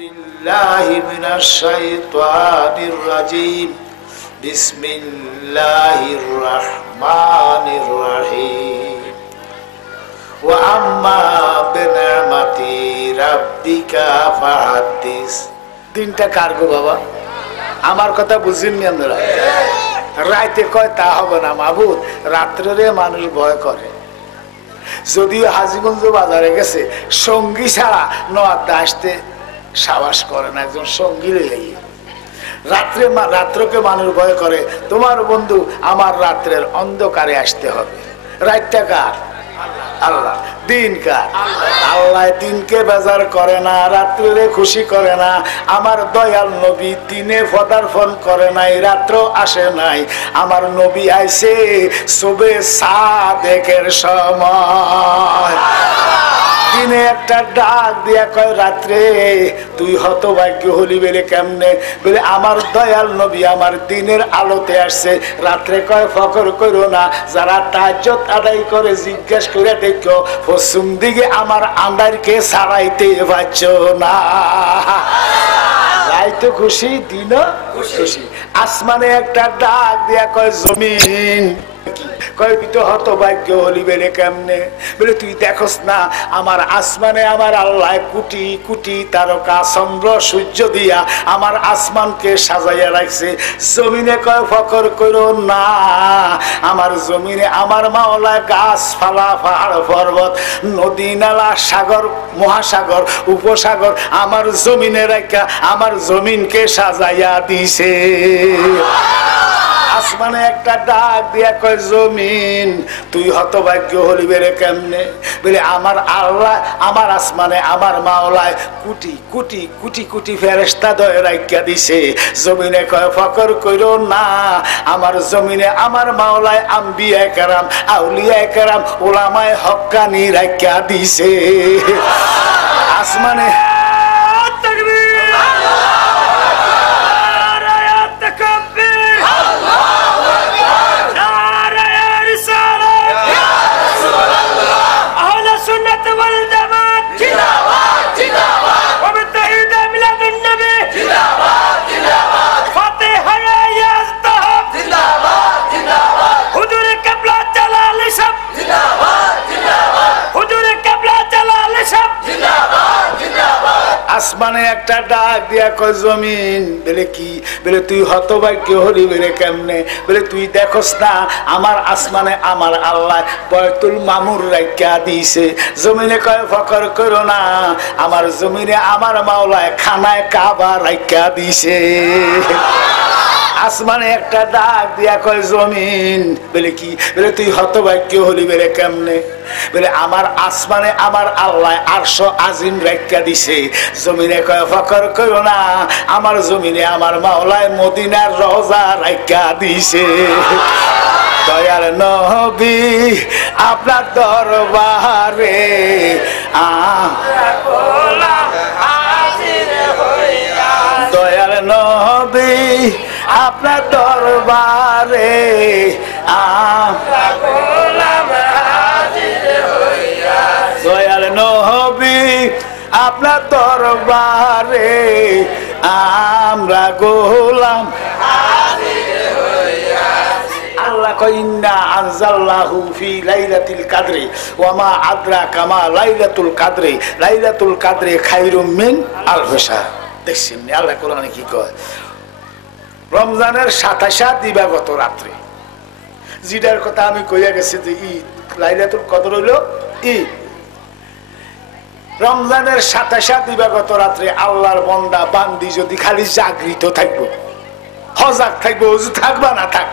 বিল্লাহি মিনাশ শাইতানির রাজিম। বিসমিল্লাহির রহমানির রহিম। ওয়া আম্মা বিনি'মাতি রাব্বিকা ফাহাদ্দিস। দিনটা কার গো বাবা? আমার কথা বুঝিনি আপনারা? রাইতে কয় তা হবে না মাবুদ, রাত্রে মানুষ ভয় করে। যদিও হাজীগঞ্জ বাজারে গেছে, সঙ্গী ছাড়া নয়াতে আসতে সাবাস করে না, একজন সঙ্গী লেগে রাত্রকে মানুষ ভয় করে। তোমার বন্ধু আমার রাত্রের অন্ধকারে আসতে হবে। রাতটা কার? আল্লাহ। দিন কার? আল্লাহ। দিনকে বেজার করে না, রাত্রে খুশি করে না। আমার দয়াল নবী দিনে পদার্পণ করে নাই, রাত্র আসে নাই। আমার নবী আইছে সুবে সাদেকের সময়। দিনে একটা ডাক দিয়া কয় রাত্রে তুই হতভাগ্য হলি বেলে কেমনে? বলে আমার দয়াল নবী আমার দিনের আলোতে আসছে। রাত্রে কয় ফকর করো না, যারা তাহাজ্জুদ আদায় করে জিজ্ঞেস করে দেখো পশ্চিম দিকে আমার আন্ডারকে ছাড়াইতে পারছ না। রাইতো খুশি, দিনও খুশি। আসমানে একটা ডাক দিয়া কয় জমিন কয় তো হতভাগ্য হলি বেলে কেমনে? বলে তুই দেখোস না আমার আসমানে আমার আল্লাহ কোটি কোটি তারকা চন্দ্র সূর্য দিয়া আমার আসমানকে সাজাইয়া রাখছে। জমিনে কয় ফকর করো না, আমার জমিনে আমার মাওলা গাছপালা পাহাড় পর্বত নদী নালা সাগর মহাসাগর উপসাগর আমার জমিনে রাখা আমার জমিনকে সাজাইয়া দিছে। আসমানে একটা ডাক দিয়া কয় জমিন তুই হতভাগ্য হলি বেরে কেমনে? বলে আমার আল্লাহ আমার আসমানে আমার মাওলায় কোটি কোটি কোটি কোটি ফেরেশতা দয়ে রাখিয়া দিছে। জমিনে কয় ফকর কইরো না, আমার জমিনে আমার মাওলায় আম্বিয়া কেরাম আউলিয়া কেরাম ওলামায়ে হক্কানি রাখিয়া দিছে। আসমানে আসমানে একটা ডাক দিয়া কয় জমিন বলে কি? বলে তুই হতভাগ্য হলি বেরে কেমনে? বলে তুই দেখোস না আমার আসমানে আমার আল্লাহ বয়তুল মামুর রাখিয়া দিছে। জমিনে কয় ফকর করো না, আমার জমিনে আমার মাওলায় খানায় কাবা রাখিয়া দিছে। আসমানে একটা ডাক দিয়া কয় জমিন বলে কি? বলে তুই হতভাগ্য হলি বেরে কেমনে? বলে আমার আসমানে আমার আল্লাহ আরশ আজিম রাখিয়া দিছে। জমিনে কয় ফকর করো না, আমার জমিনে আমার মাওলায় মদিনার রওজা রাখিয়া দিছে। দয়াল নবী আপনার দরবারে দয়াল নবী আপনার দরবারে দয়াল নবী আপনার দরবারে আমরা গোলাম। আল্লাহ কয় ইন্না আনজালনাহু ফি লাইলাতুল কদরি ওয়া মা আদরাকা মা লাইলাতুল কদরি লাইলাতুল কদরি খায়রুম মিন আলফি শাহর। দেখছেন আল্লাহ কোরআনে কি কয়? রমজানের ২৭ দিবাগত রাত্রে যেটার কথা আমি কইয়া গেছি যে ঈদ লাইলাতুল কদর হইল ঈদ। রমজানের ২৭ দিবাগত রাত্রে আল্লাহর বান্দা বান্দি যদি খালি জাগৃত থাকবো, সজাগ থাকবো, ওযু থাকবা না থাক,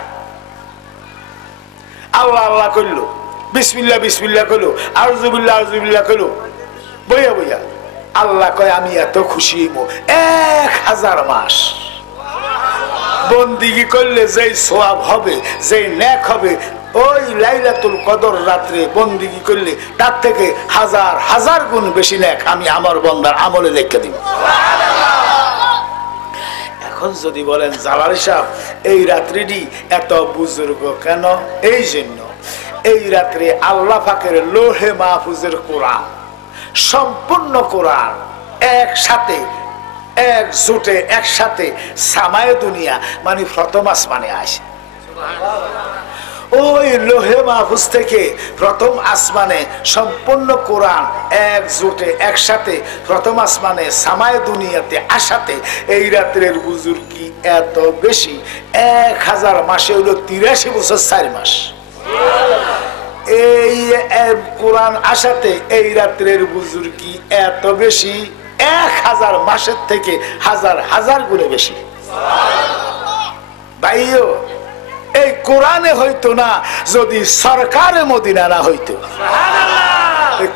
আল্লাহ আল্লাহ করলো, বিসমিল্লাহ বিসমিল্লাহ করলো, আউযুবিল্লাহ আউযুবিল্লাহ করলো, বইয়া বইয়া আল্লাহ কয় আমি এত খুশি হইব ১০০০ মাস। বন্দিগি করলে যেই সওয়াব হবে, যেই নেক হবে, ওই লাইলাতুল কদর রাত্রে বন্দিগি করলে তার থেকে হাজার হাজার গুণ বেশি নেক আমি আমার বান্দার আমলে লিখে দিব। এখন যদি বলেন জালাল সাহেব এই রাত্রিটি এত বুজুর্গ কেন? এই জন্য এই রাত্রে আল্লাহ পাকের লোহে মাহফুজের কোরআন, সম্পূর্ণ কোরআন একসাথে একজোটে একসাথে সামায়ে দুনিয়া মানে প্রথম আসমানে আসে। ওই লোহে মাহফুজ থেকে প্রথম আসমানে সম্পূর্ণ কোরআন একজোটে একসাথে প্রথম আসমানে সামায়ে দুনিয়াতে আসাতে এই রাত্রের বুজুর্গি এত বেশি। 1000 মাসে হলো 83 বছর 4 মাস। এই কোরআন আসাতে এই রাত্রের বুজুর্গি এত বেশি, 1000 মাসের থেকে হাজার হাজার গুণে বেশি। ভাইও এই কোরআনে হইতো না যদি সরকারে মদিনা না হইতো।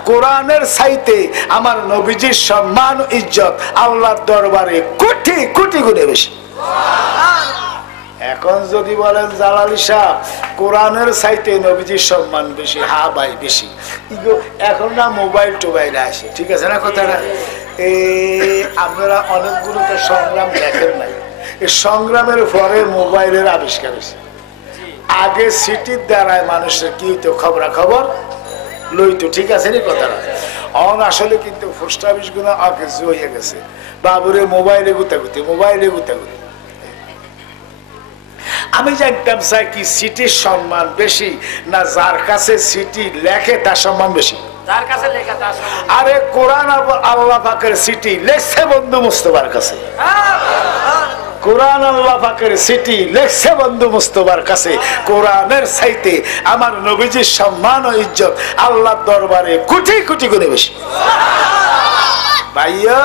কোরআনের চাইতে আমার নবীজির সম্মান ইজ্জত আল্লাহর দরবারে কোটি কোটি গুণে বেশি। এখন যদি বলেন জালালি সাহেব কোরআনের চাইতে নবীজির সম্মান বেশি, হ্যাঁ ভাই বেশি। এখন না মোবাইল টোবাইল আসে, ঠিক আছে না কথাটা? আপনারা অনেকগুলো তো সংগ্রাম দেখেন নাই, এই সংগ্রামের পরে মোবাইলের আবিষ্কার হয়েছে। আগে সিটির দ্বারায় মানুষের কি হইতো, খবরাখবর লইতো, ঠিক আছে নি কথাটা? অন আসলে কিন্তু পোস্ট অফিস গুলো আগে হয়ে গেছে। বাবুরে মোবাইলে গুতাগুতি, মোবাইলে গুতাগুতি। আমি জানতাম চাই কি সিটির সম্মান বেশি না যার কাছে সিটি লেখে তার সম্মান বেশি? আরে কোরআন আল্লাহ পাকের সিটি লেখছে বন্ধু মুস্তফার কাছে। কোরআন আল্লাহ পাকের সিটি লেখছে বন্ধু মুস্তফার কাছে। কোরআনের চাইতে আমার নবীজির সম্মান ও ইজ্জত আল্লাহর দরবারে কোটি কোটি গুণে বেশি। ভাইয়া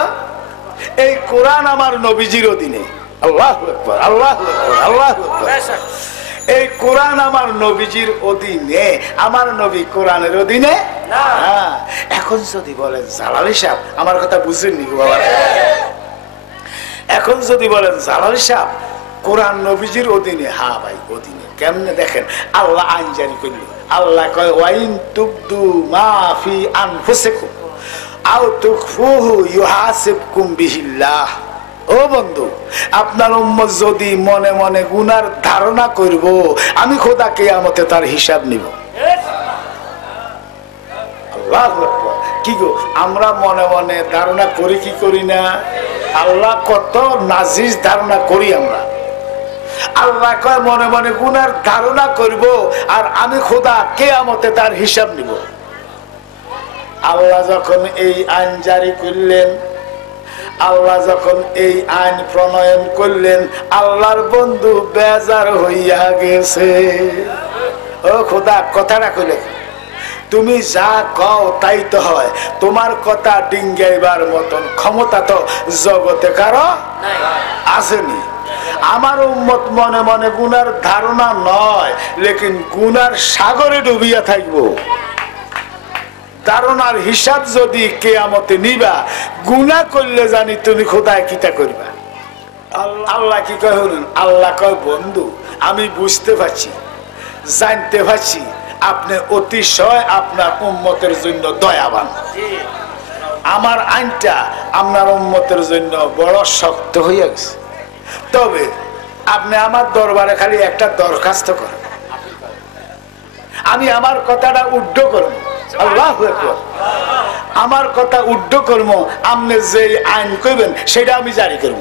এই কোরআন আমার নবীজির অধীনে। আল্লাহু আকবার, আল্লাহু আকবার, আল্লাহু আকবার। এই কোরআন আমার নবীজির অধীনে, আমার নবী কোরআনের অধীনে না। এখন যদি বলেন জালালি সাহেব আমার কথা বুঝেননি বাবা, এখন যদি বলেন জালালি সাহেব কোরআন নবীজির অধীনে, হ্যাঁ ভাই অধীনে। কেমনে দেখেন, আল্লাহ আইন জারি করলো। আল্লাহ কয় ওয়াইন তুবদু মা ফি আনফুসিকুম আও তুখফুহু ইউহাসিবকুম বিহিল্লাহ। ও বন্ধু, আপনার উম্মত যদি মনে মনে গুনার ধারণা করব, আমি খোদা কিয়ামতে তার হিসাব নিব। আল্লাহু আকবার। কি গো, আমরা মনে মনে ধারণা করি কি করি না? আল্লাহ কত নাজিজ ধারণা করি আমরা। আল্লাহ কয় মনে মনে গুনার ধারণা করব আর আমি খোদা কিয়ামতে তার হিসাব নিব। আল্লাহ যখন এই আইন জারি করলেন, আল্লাহ যখন এই আইন প্রণয়ন করলেন, আল্লাহর বন্ধু বেজার হইয়া গেছে। ও খোদা কথাটা কইলে তুমি যা কও তাই তো হয়, তোমার কথা ডিঙ্গাইবার মতন ক্ষমতা তো জগতে কারো আসেনি। আমার উম্মত মনে মনে গুনার ধারণা নয়, লেকিন গুনার সাগরে ডুবিয়া থাকবো। ধারণার হিসাব যদি কিয়ামতে নিবা, গুনাহ করলে জানি তুমি খোদায় কিতা করবা। আল্লাহ কি কয় শুনুন, আল্লাহ কয় বন্ধু আমি বুঝতে পারছি, জানতে পারছি আপনি অতিশয় আপনার উম্মতের জন্য দয়াবান। আমার আইনটা আপনার উম্মতের জন্য বড় শক্ত হইয়া গেছে। তবে আপনি আমার দরবারে খালি একটা দরখাস্ত করেন, আমি আমার কথাটা উদ্ধ করব। আল্লাহু আকবার। আমার কথা উদ্ধ করব, আপনি যে আইন কইবেন সেটা আমি জারি করব।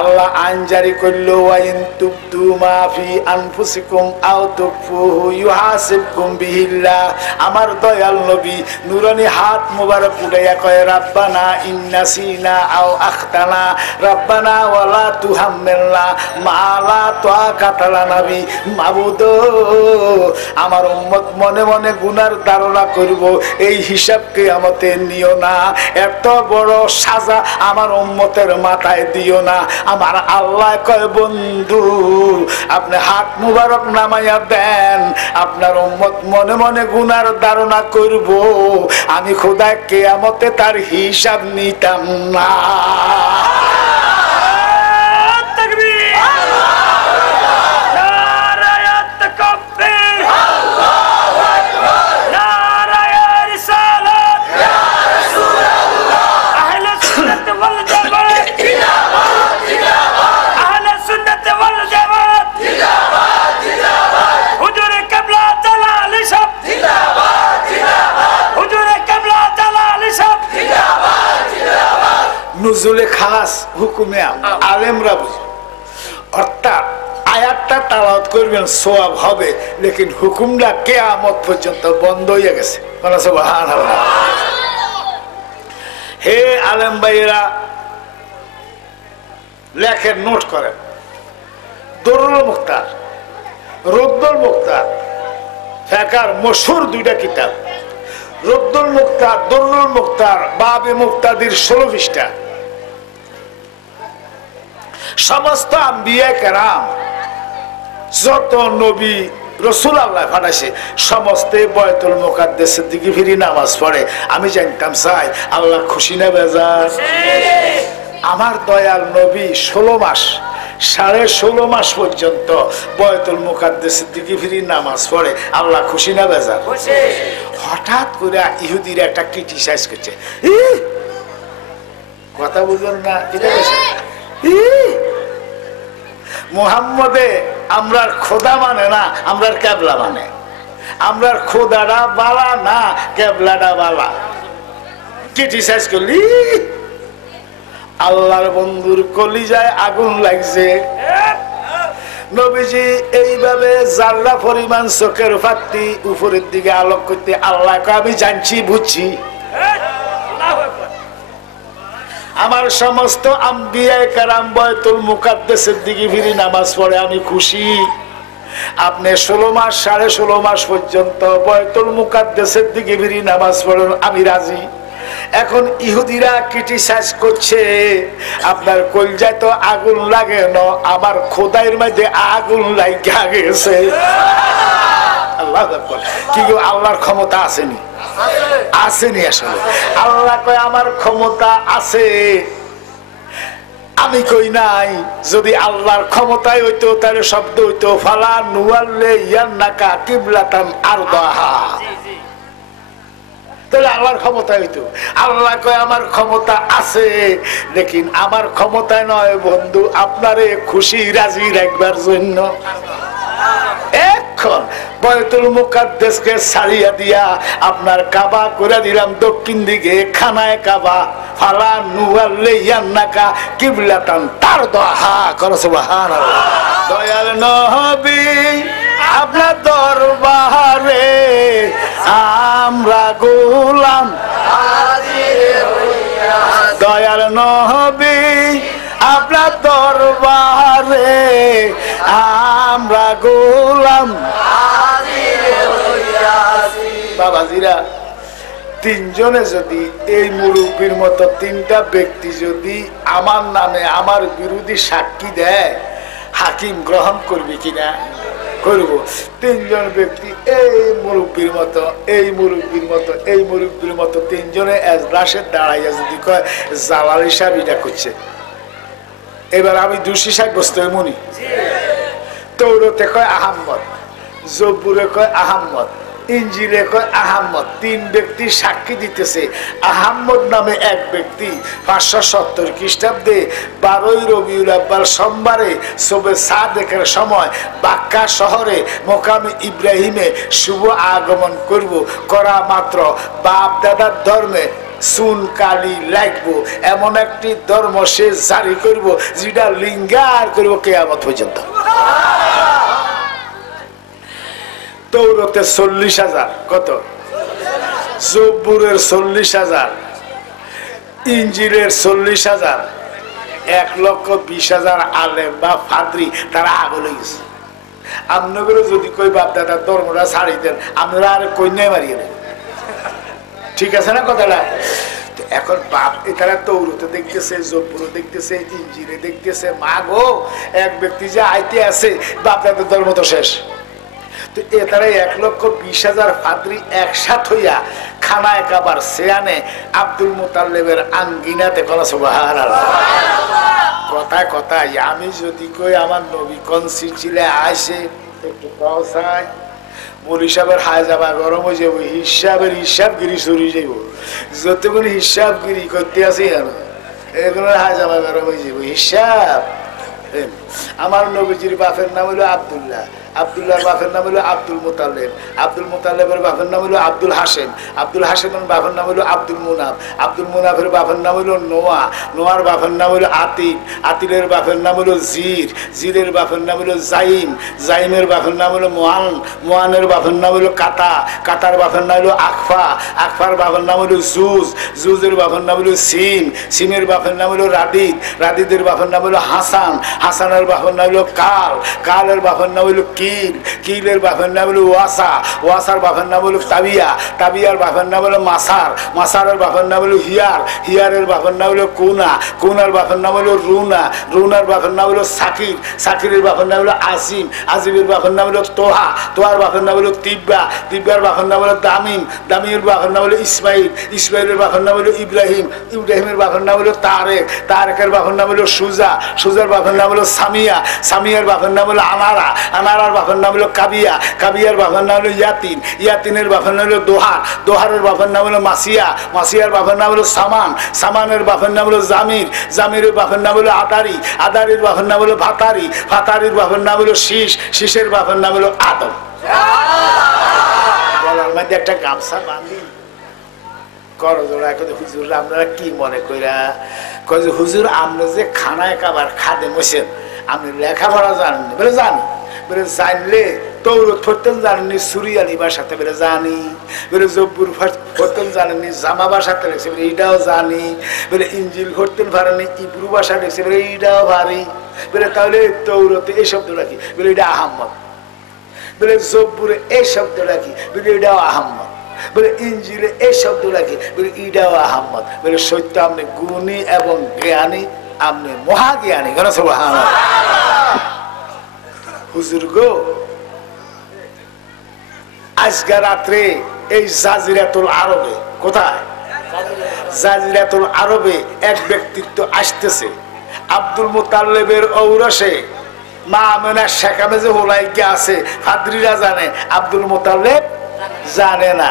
আল্লাহ আইন জারি করলো ওয়াইন তুবদু মা ফি আনফুসিকুম আও তুখফুহু ইউহাসিবকুম বিহিল্লাহ। আমার দয়াল নবী নুরানি হাত মোবারক উঠাইয়া কয় রাব্বানা ইন্নাসিনা আও আখতানা রাব্বানা ওয়ালা তুহাম্মিলনা মা লা তাকাতা লানা বি। মাবুদ আমার উম্মত মনে মনে গুনার ধারণা করব, এই হিসাব কিয়ামতে নিও না। এত বড় সাজা আমার উম্মতের মাথায় দিও না। আমার আল্লাহ কয় বন্ধু আপনি হাত মুবারক নামাইয়া দেন, আপনার উম্মত মনে মনে গুনার ধারণা করব, আমি খোদা কিয়ামতে তার হিসাব নিতাম না। নুজুলে খাস হুকুমে আলেমরা বুঝে, অর্থাৎ আয়াতটা তালাওয়াত করবেন সওয়াব হবে, লেকিন হুকুমটা কিয়ামত পর্যন্ত বন্ধ হয়ে গেছে। সুবহানাল্লাহ। হে আলেম ভাইরা লেখেন, নোট করেন। দরুল মুখতার, রদ্দুল মুখতার, ফিকহের মশহুর দুইটা কিতাব, রদ্দুল মুখতার, দরুল মুখতার, বাবে মুক্তাদির 16 পৃষ্ঠা। সমস্ত আম্বিয়া কেরাম, যত নবী রসুল আল্লাহ পাঠাইছে, সমস্ত বয়তুল মুকাদ্দাসের দিকে ফিরি নামাজ পড়ে। আমি জানতাম চাই আল্লাহ খুশি না বেজার? আমার দয়াল নবী 16 মাস, 16.5 মাস পর্যন্ত বয়তুল মুকাদ্দাসের দিকে ফিরি নামাজ পড়ে। আল্লাহ খুশি না বেজার? হঠাৎ করে ইহুদিরা একটা ক্রিটিসাইজ করছে, কথা বুঝলেন না? মুহাম্মদে আমরার খোদা মানে না, আমরার কেবলা মানে। আমরার খোদাটা বালা না, কেবলাটা বালা। ক্রিটিসাইজ করলি, আল্লাহর বন্ধুর কলিজায় আগুন লাগছে। নবীজি এইভাবে জাল্লা পরিমাণ চোখের ফাত্তি উপরের দিকে আলোক করতে, আল্লাহকে আমি জানছি বুঝছি। আমার সমস্ত আম্বিয়া কেরাম বয়তুল মুকাদ্দাসের দিকে ফিরি নামাজ পড়ে, আমি খুশি। আপনি 16 মাস, 16.5 মাস পর্যন্ত বয়তুল মুকাদ্দাসের দিকে ফিরি নামাজ পড়েন, আমি রাজি। এখন ইহুদিরা ক্রিটিসাইজ করছে, আপনার কলজায় তো আগুন লাগে না, আমার খোদাইয়ের মধ্যে আগুন লাগা গেছে। আল্লাহ কি গো, আল্লাহর ক্ষমতা আসেনি? আসেনি। আসলে আল্লাহ কয় আমার ক্ষমতা আছে, আমি কই নাই। যদি আল্লাহর ক্ষমতায় হইতো তাহলে শব্দ হইতো ফালা নুয়াল্লে ইয়ান্নাকা কিবলাতান আরদাহা, তাহলে আল্লাহর ক্ষমতা হইতো। আল্লাহ কয় আমার ক্ষমতা আছে, লেকিন আমার ক্ষমতায় নয় বন্ধু, আপনারে খুশি রাজি রাখবার জন্য। এখন বয়তুল মুকাদ্দাসকে ছাড়িয়া দিয়া আপনার কাবা করে দিলাম দক্ষিণ দিকে, খানায় কাবা। ফালা নুয়াল্লে ইয়ান্নাকা কিবলাতান তারদাহা, করো সুবহানাল্লাহ। দয়াল নবী আপনার দরবারে আমরা গোলাম, দয়াল নবী আপনার দরবারে আমরা গোলাম। বাবাজিরা, তিনজনে যদি এই মুরব্বীর মতো তিনটা ব্যক্তি যদি আমার নামে আমার বিরোধী সাক্ষী দেয়, হাকিম গ্রহণ করবে কিনা? করব। তিনজন ব্যক্তি এই মুরব্বীর মতো, এই মুরব্বীর মতো, এই মুরব্বীর মতো তিনজনে এজলাসে দাঁড়াইয়া যদি কয় জালালি সাহেব এটা করছে, এবার আমি দোষী সাব্যস্ত মনি। তৌরতে কয় আহম্মদ, জব্বুরে কয় আহম্মদ, ইঞ্জিলে কয় আহম্মদ। তিন ব্যক্তি সাক্ষী দিতেছে। আহম্মদ নামে এক ব্যক্তি 570 খ্রিস্টাব্দে 12 রবিউল আউয়াল সোমবারে সবে সাদেকের সময় বাক্কা শহরে মোকামে ইব্রাহিমে শুভ আগমন করব, করা মাত্র বাপ দাদার ধর্মে সুন কালি লাগবো এমন একটি ধর্ম সে জারি করব, যেটা লিঙ্গার করবো কিয়ামত পর্যন্ত। তৌরতে 40,000, কত? জব্বুরের 40,000, ইঞ্জিলের 40,000, 1,20,000 আলেম বা ফাদরি তারা আগলে গেছে। আপনাদের যদি কই বাপ দাদার ধর্মটা ছাড়ি দেন, আপনারা আর কন্যায় মারিয়ে নেন। ঠিক আছে না কথাটা? এখন বাপ এটারা তৌরতে দেখতেছে, জব্বুরে দেখতেছে, ইঞ্জিলে দেখতেছে, মা গো এক ব্যক্তি যে আইতে আছে, বাপ দাদার ধর্ম তো শেষ। তো এটারা 1,20,000 ফাদরি একসাথ হইয়া খানায় কাবার সেয়ানে আব্দুল মুতাল্লিবের আঙ্গিনাতে করা সুবহানাল্লাহ। কথায় কথায় আমি যদি কই আমার নবী কোন সিলসিলে আসে একটু পৌঁছায়, মৌলী সাহেবের হায় যাবা গরম হয়ে যাবো, হিসাবগিরি চুরি যাইব, যতগুলি হিসাবগিরি করতে আসি এগুলো হায় যাবা গরম হয়ে যাবো হিসাব। আমার নবীজির বাপের নাম হলো আব্দুল্লাহ, আব্দুল্লাহর বাপের নাম হলো আব্দুল মুতাল্লিব, আব্দুল মুতাল্লিবের বাপের নাম হলো আব্দুল হাসেম, আব্দুল হাসেমের বাপের নাম হলো আব্দুল মুনাফ, আব্দুল মুনাফের বাপের নাম হলো নোয়া, নোয়ার বাপের নাম হলো আতিক, আতিলের বাপের নাম হলো জির, জিরের বাপের নাম হলো জাইম, জাইমের বাপের নাম হলো মোয়ান, মোয়ানের বাপের নাম হলো কাতা, কাতার বাপের নাম হলো আকফা, আকফার বাপের নাম হলো জুজ, জুজের বাপের নাম হলো সিম, সিমের বাপের নাম হলো রাদিদ, রাদিদের বাপের নাম হলো হাসান, হাসানের বাপের নাম হলো কাল, কালের বাপের নাম হলো কিল, কিলের বাপের নাম হলো ওয়াসা, ওয়াসার বাপের নাম হলো তাবিয়া, তাবিয়ার বাপের নাম হলো মাসার, মাসারের বাপের নাম হলো হিয়ার, হিয়ারের বাপের নাম হলো কুনা, কুনার বাপের নাম হলো রুনা, রুনার বাপের নাম হলো সাকির, সাকিরের বাপের নাম হলো আজিম, আজিমের বাপের নাম হলো তোহা, তোহার বাপের নাম হলো তিব্বা, তিব্বার বাপের নাম হলো দামিম, দামিমের বাপের নাম হলো ইসমাইল, ইসমাইলের বাপের নাম হলো ইব্রাহিম, ইব্রাহিমের বাপের নাম হলো তারেক, তারেকের বাপের নাম হলো সুজা, সুজার বাপের নাম হলো সামিয়া, সামিয়ার বাপের নাম হলো আনারা, আনারার বাপের নাম হলো কাবিয়া, কাবিয়ার বাপের নাম হলো ইয়াতিন, ইয়াতিনের বাপের নাম হলো দোহার, দোহারের বাপের নাম হলো মাসিয়া, মাসিয়ার বাপের নাম হলো সামান, সামানের বাপের নাম হলো জামির, জামিরের বাপের নাম হলো আদারি, আদারির বাপের নাম হলো ভাতারি, ভাতারির বাপের নাম হলো শীষ, শীষের বাপের নাম হলো আদম। গলার মধ্যে একটা গামছা বাঁধি করজোড়া, হুজুর আপনারা কি মনে কইরা কয় হুজুর আপনি যে খানায় খাবার খাদে বসেন আপনি লেখাপড়া জানেননি? বলে জানি। বলে জানলে তৌরত পড়তেন জানেননি, সুরিয়ানি ভাষাতে বলে জানি। বলে জব্বুর পড়তেন জানেননি, জামা ভাষাতে লেখছে বলে এইটাও জানি। বলে ইঞ্জিল পড়তেন পারেননি, ইব্রু ভাষা লেখছে বলে এইটাও পারি। বলে তাহলে তৌরতে এই শব্দটা কি? বলে এটা আহম্মদ। বলে জব্বুরে এই শব্দটা কি? বলে এটাও আহম্মদ। বলে ইঞ্জিলে এই শব্দটা কি? বলে ইটাও আহম্মদ। বলে সত্য আপনি গুণী এবং জ্ঞানী, আপনি মহাজ্ঞানী। কেন সুবহানাল্লাহ। হুজুর গো, আজকে রাত্রে এই জাজিরাতুল আরবে, কোথায় জাজিরাতুল আরবে এক ব্যক্তিত্ব আসতেছে আব্দুল মুতাল্লিবের ঔরসে। মা আমেনা সেখানে যে হোলাইকে আছে ফাদরিরা জানে, আব্দুল মুতাল্লিব জানে না।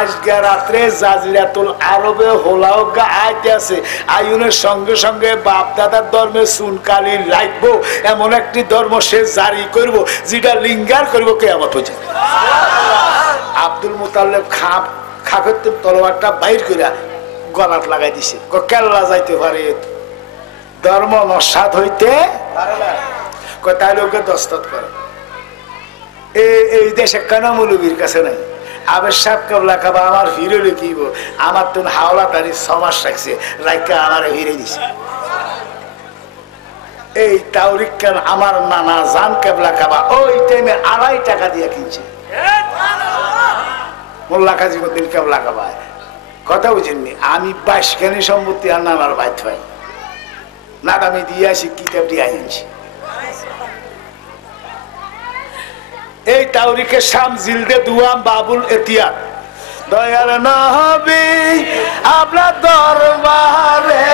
আজকে রাত্রে জাজিরাতুল আরবে হোলাওগা আইতে আছে, আয়ুনের সঙ্গে সঙ্গে বাপ দাদার ধর্মে সুনকালি লাগবো এমন একটি ধর্ম সে জারি করব যেটা লিঙ্গার করবো কিয়ামত পর্যন্ত। আব্দুল মুতাল্লিব খাপের তলোয়ারটা বাইর করে গলাত লাগাই দিছে। কেল্লা যাইতে পারে, ধর্ম নস্বাত হইতে তাহলে ওকে দস্তত করে। এই দেশে কেন মৌলবীর কাছে নাই? আবের সাহেব কেবলা খাবা আমার হিরো লিখিব, আমার তো হাওলা তারি 6 মাস রাখছে, রাইকা আমার হিরে দিছে। এই তাওরিক কেন আমার নানা জান কেবলা খাবা ওই টাইমে 2.5 টাকা দিয়ে কিনছে। মোল্লা কাজীউদ্দিন কেবলা খাবা কথা বুঝেননি। আমি 22 খানি সম্পত্তি আর নানার বাইত পাই, নাদামি দিয়ে আসি, কিতাব দিয়ে আনছি। এই তাওরিকে শাম জিলদে দুয়াম বাবুল এতিয়ার, দয়াল নবী আপনার দরবারে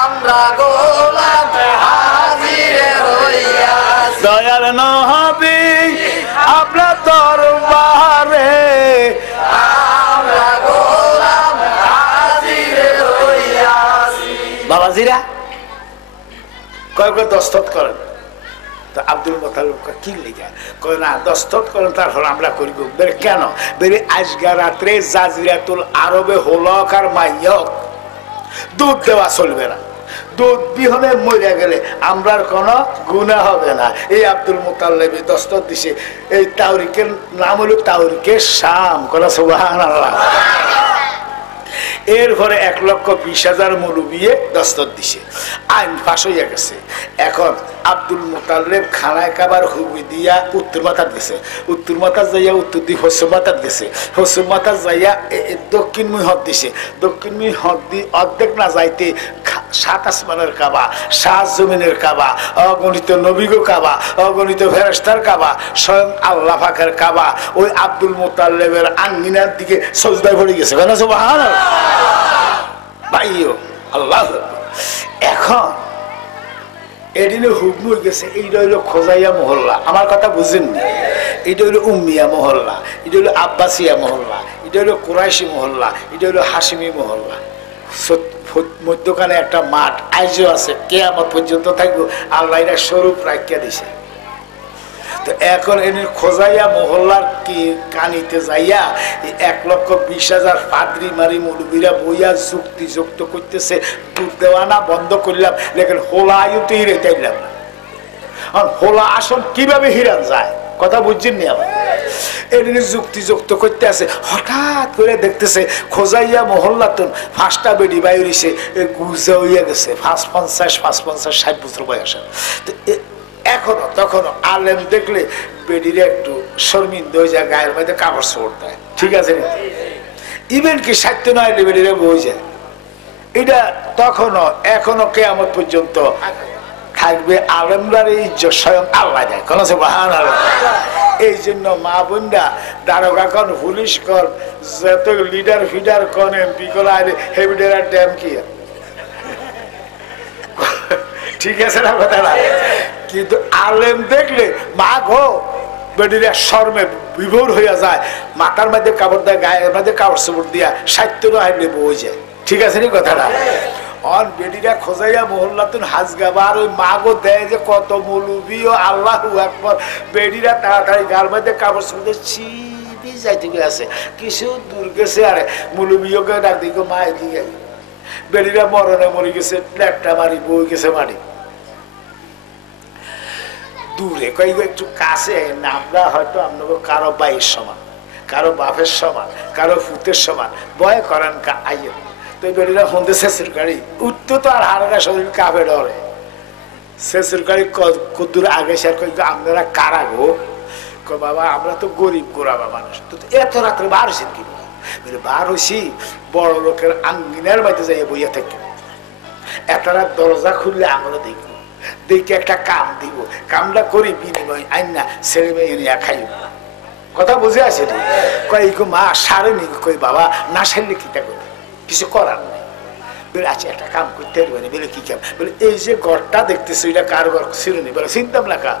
আমরা গোলাম হাজির হইয়াছি। দয়াল নবী আপনার দরবারে আমরা গোলাম হাজির হইয়াছি। বাবাজিরা কয় দস্তত করেন। আব্দুল মুতাল্লিব কি লিখা কয় না দস্তত করেন, তারপর আমরা করিব। বেরে কেন? বেরে আজকে রাত্রে জাজিরাতুল আরবে হোলক আর মাইয়ক দুধ দেওয়া চলবে না। দুধ বিহনে মরে গেলে আমরার কোনো গুনাহ হবে না। এই আব্দুল মুতাল্লিব দস্তত দিছে। এই তাওরিকের নাম হলো তাওরিকে শাম। কোন সুবহানাল্লাহ। এরপরে 1,20,000 মৌলবিয়ে দস্তত দিছে, আইন পাশ হইয়া গেছে। এখন আব্দুল মুতাল্লিব খানায় কাবার হুবি দিয়া উত্তর মাথার গেছে, উত্তর মাথার যাইয়া উত্তর দিয়ে পশ্চিম মাথার গেছে, পশ্চিম মাথার যাইয়া দক্ষিণমুখী হদ দিছে, দক্ষিণমুখী হদ দিয়ে অর্ধেক না যাইতে 7 আসমানের কাবা, 7 জমিনের কাবা, অগণিত নবীগো কাবা, অগণিত ফেরেশতার কাবা, স্বয়ং আল্লাহ পাকের কাবা ওই আব্দুল মুতাল্লিবের আঙ্গিনার দিকে সজদায় পড়ে গেছে। সুবহানাল্লাহ ভাইও আল্লাহ। এখন এদিনে হুকম হয়ে গেছে, এইটা হইলো খোজাইয়া মহল্লা। আমার কথা বুঝেননি? এটা হইলো উম্মিয়া মহল্লা, এটা হইলো আব্বাসিয়া মহল্লা, এটা হইলো কুরাইশি মহল্লা, এটা হইলো হাসিমি মহল্লা। মধ্যখানে একটা মাঠ আইজও আছে, কিয়ামত পর্যন্ত থাকবো। আল্লাহ এটা স্বরূপ রাখিয়া দিছে। তো এখন এনে খোঁজাইয়া মহল্লার কি কানিতে যাইয়া 1,20,000 পাদ্রি মারি মুরব্বীরা বইয়া যুক্তি যুক্ত করতেছে, দুধ দেওয়া না বন্ধ করলাম, লেকিন হোলা আয়ুতে হিরে চাইলাম না। হোলা আসন কিভাবে হিরান যায় কথা বুঝছেন নি? আবার এদিকে যুক্তি যুক্ত করতে আছে, হঠাৎ করে দেখতেছে খোঁজাইয়া মহল্লাতন 5টা বেডি বাইরেছে, গুজা হইয়া গেছে 550 60 বছর বয়সে। তো এখনো তখনও আলেম দেখলে বেডিরে একটু শর্মিন্দা হয়ে যায়, গায়ের মধ্যে কাপড় চোপড় দেয়, ঠিক আছে? ইভেন কি 60 নয় বেডিরে বই যায়। এটা তখনও এখনো কিয়ামত পর্যন্ত থাকবে। আলেমরার এই স্বয়ং আল্লাহ দেয়, কোন সুবহানাল্লাহ। এই জন্য মা বোনরা দারোগা কন, পুলিশ কন, যত লিডার ফিডার কন, এমপি কন, হেভিডার ড্যাম কি, ঠিক আছে না কথাটা? কিন্তু আলেম দেখলে মা গো বেডিরা শর্মে বিভোর হইয়া যায়, মাথার মধ্যে কাপড় দেয়, গায়ের মধ্যে কাপড় চোপড় দিয়া 60 আইলে বই যায়, ঠিক আছে নি কথাটা? অন বেডিরা খোঁজাইয়া মহল্লাতুন হাজ গাবার, ওই মাগো দেয় যে কত মৌলবী ও আল্লাহু আকবার। বেডিরা তাড়াতাড়ি গার মধ্যে কাপড় চোপড় ছিপি যাইতে আছে, কিছু দূর গেছে, আরে মৌলবীকে ডাক দিকে মা এদিকে। বেডিরা মরণে মরে গেছে, ল্যাপটা মারি বই গেছে মারি দূরে, কয়েক একটু কাছে। আমরা হয়তো আপনাকে কারো বাইয়ের সমান, কারো বাপের সমান, কারো ফুতের সমান, ভয় করেন কা আইয়ে। তো বেড়িরা হন্দে শেষের গাড়ি উঠতে তো আর হালকা শরীর কাঁপে ডরে। শেষের গাড়ি কদ্দুর আগে স্যার কই আপনারা কারা গো? বাবা আমরা তো গরিব গোড়াবা মানুষ, তো এত রাত্রে বার হয়েছেন কি? বার হয়েছি বড় লোকের আঙ্গিনার মধ্যে যাইয়া বইয়া থাকি, এত রাত দরজা খুললে আমরা দেখবো, দেখে একটা কাম দিব, কামটা করি বিনিময় আইন না ছেলে মেয়ে নিয়ে খাইব। কথা বুঝে আসে নি? কই মা সারে নি? কই বাবা না সারলে কিটা করে কিছু করার নেই। বলে আচ্ছা একটা কাম করতে পারবেন? বলে কি কাম? বলে এই যে ঘরটা দেখতেছি এটা কার ঘর ছিল নি? বলে চিন্তাম না কা,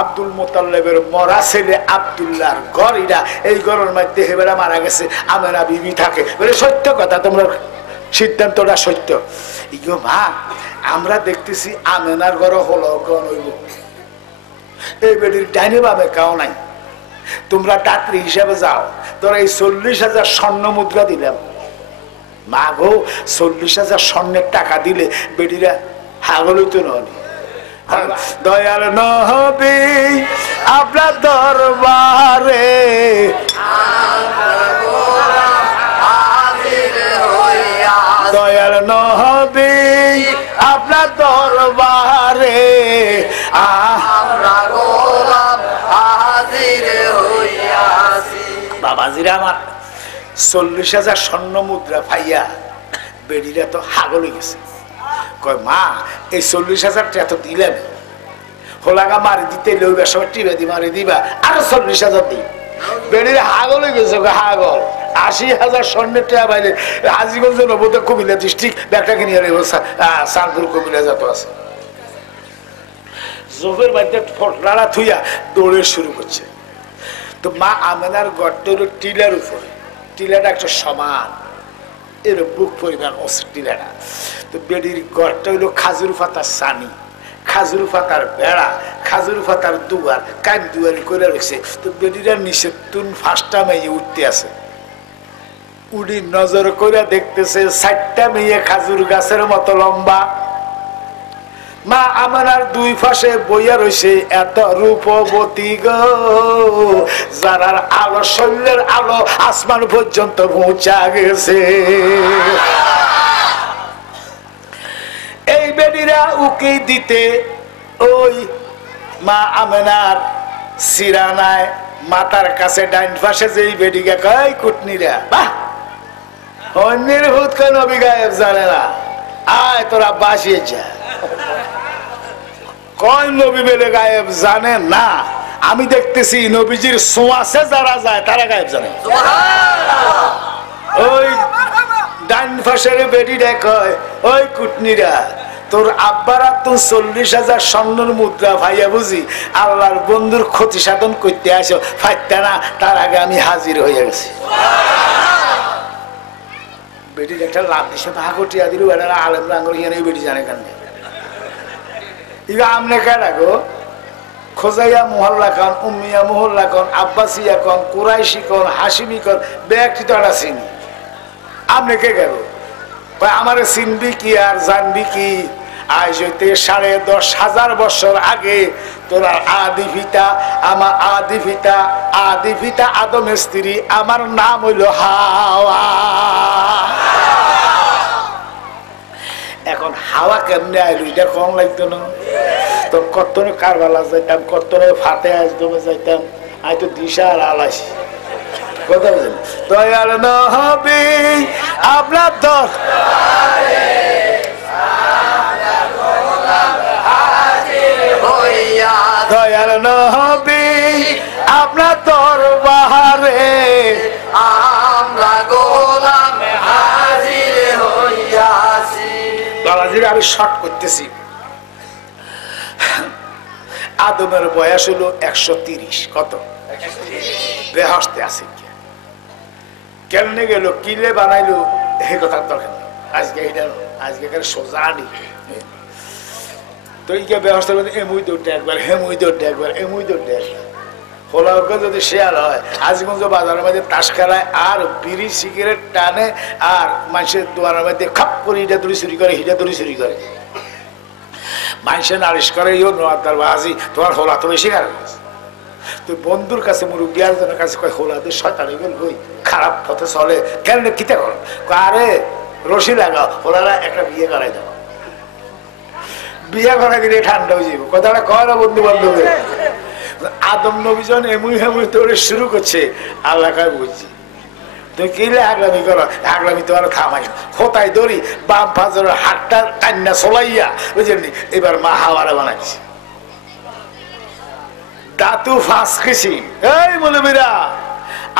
আব্দুল মোতাল্লেবের মরা ছেলে আব্দুল্লাহর ঘর এটা, এই ঘরের মধ্যে হেবেরা মারা গেছে, আমেনা বিবি থাকে। বলে সত্য কথা, তোমরা সিদ্ধান্তটা সত্য। ইগো মা আমরা দেখতেছি আমেনার ঘর হলো গণ হইব, এই বেডির ডাইনে বামে কাও নাই, তোমরা ডাক্তারি হিসাবে যাও, তোরা এই 40,000 স্বর্ণ মুদ্রা দিলাম। মা গো 40,000 স্বর্ণের টাকা দিলে বেডিরা হাগল হইতো নয়। দয়াল নবী আপনার দরবারে দয়াল নবী আপনার দরবারে বাবাজিরা আমার 40,000 স্বর্ণ মুদ্রা পাইয়া বেডিরা তো হাগল হয়ে গেছে। কয় মা এই 40,000 টাকা তো দিলেন, হোলাগা মারি দিতে লইবা সব টিপে দি মারি দিবা, আরো 40,000 দিই। বেডিরা হাগল হয়ে গেছে, হাগল। 80,000 স্বর্ণের টাকা পাইলে হাজিগঞ্জ নবতে কুমিল্লা ডিস্ট্রিক্ট ব্যাগটা কিনে নেব, সানপুর কুমিল্লা যত আছে। জোফের বাড়িতে ফটলাড়া থুইয়া দৌড়ে শুরু করছে। তো মা আমেনার গড়টা হলো টিলার উপরে, টিলাটা একটা সমান, এর বুক পরিমাণ টিলাটা। তো বেডির গড়টা হইলো খাজুর পাতার সানি, খাজুর পাতার বেড়া, খাজুর পাতার দুয়ার, কান দুয়ারি করে রেখেছে। তো বেডিরা নিচে তুন 5টা মেয়ে উঠতে আছে, উড়ি নজর করে দেখতেছে 4টা মেয়ে খাজুর গাছের মতো লম্বা। মা আমানার 2 পাশে বইয়া রয়েছে এত রূপবতী গো, যারার আলো শরীরের আলো আসমান পর্যন্ত পৌঁছা গেছে। এই বেডিরা উকি দিতে ওই মা আমেনার সিরানায় মাথার কাছে ডাইন পাশে যেই বেডিকে কয় কুটনিরা, বাহ অন্যের ভূত কেন নবী গায়েব জানে না, আয় তোরা বাসিয়ে যা। কয় নবী বেলে গায়েব জানে না? আমি দেখতেছি নবীজির সোয়াসে যারা যায় তারা গায়েব জানে। ওই ডান পাশের বেডিটা কয় ওই কুটনিরা তোর আব্বারা তো 40,000 স্বর্ণের মুদ্রা ভাইয়া বুঝি আল্লাহর বন্ধুর ক্ষতি সাধন করতে আসো, ফাইতে না তার আগে আমি হাজির হয়ে গেছি। বেটির একটা লাভ দিছে ভাগটিয়া দিল, বেটারা আলেম রাঙ্গর হিয়ানে বেটি জানে কেন ইগো আমনে কেডা গো? খোজাইয়া মহল্লা কন, উম্মিয়া মহল্লা কন, আব্বাসিয়া কন, কুরাইশি কন, হাসিমি কন, ব্যক্তি তো একটা চিনি। আপনি কে গেল আমার চিনবি কি আর জানবি কি? আজ হইতে 10,500 বছর আগে তোরা আদি পিতা, আমার আদি পিতা আদমের স্ত্রী, আমার নাম হইল হাওয়া। এখন হাওয়া কেমনে আইল এটা কম লাগতো না? তো কতনে কারবালা যাইতাম, কতনে ফাতে আজদমে যাইতাম, আই তো দিশা আর আলাইছি। কথা বলছেন দয়াল নবী আপনার দরবারে, দয়াল নবী আপনার দরবারে আমরা গোলাম হাজির হইয়াছি। বাবাজির আমি শর্ট করতেছি। আদমের বয়স হলো 130। কত? বেহস্তে আছে কেমনে গেল, কিলে বানাইলো, এই কথার দরকার নেই আজকে। এটা আজকে সোজা আনি তো ইকে ব্যবস্থা করতে এমুই দৌড়টা একবার, হেমুই দৌড়টা একবার, এমুই দৌড়টা একবার। হোলাকে যদি শেয়াল হয় আজিগঞ্জ বাজারের মধ্যে তাস খেলায় আর বিড়ি সিগারেট টানে আর মানুষের দোয়ারের মধ্যে খাপ করে হিটা দড়ি চুরি করে, হিটা দড়ি চুরি করে, মানুষে নালিশ করে ইও নোয়ার বাজি তোমার হোলা তো বেশি খারাপ। তুই বন্ধুর কাছে মুরব্বী আরেকজনের কাছে কয় হোলাদের শয়তান এগুলো হই খারাপ পথে চলে কেন কিতে কর? আরে রশি লাগাও, হোলারা একটা বিয়ে করাই দাও, বিয়ে করাই দিলে ঠান্ডা হয়ে যাবো। কথাটা কয় না বন্ধু বান্ধব? আদম নবী যখন এমুই হেমুই তোরে শুরু করছে, আল্লাহ কয় বুঝছি তুমি কিলে আগলামি করো, আগলামি তোমার থামাই হোতাই দড়ি বাম ফাজরের হাতটা টান্না চলাইয়া বুঝলি এবার মা হাওয়ারে বানাইছি। দাতু ফাঁস খেছি এই মৌলবীরা,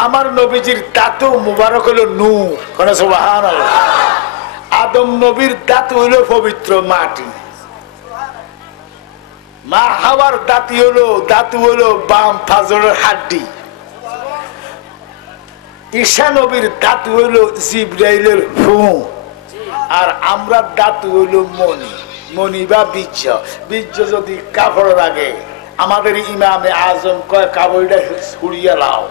আমার নবীজির দাতু মুবারক হলো নূর, কোন সুবহানাল্লাহ। আদম নবীর দাতু হলো পবিত্র মাটি, মা হাওয়ার দাতু হলো বাম ফাজরের হাড্ডি, ঈশা নবীর দাতু হলো জিবরাইলের ফুঁ, আর আমরা দাতু হলো মণি, মণি বা বীর্য। বীর্য যদি কাপড় লাগে আমাদের ইমামে আজম কয় কাবড়টা ছুড়িয়ে লাও।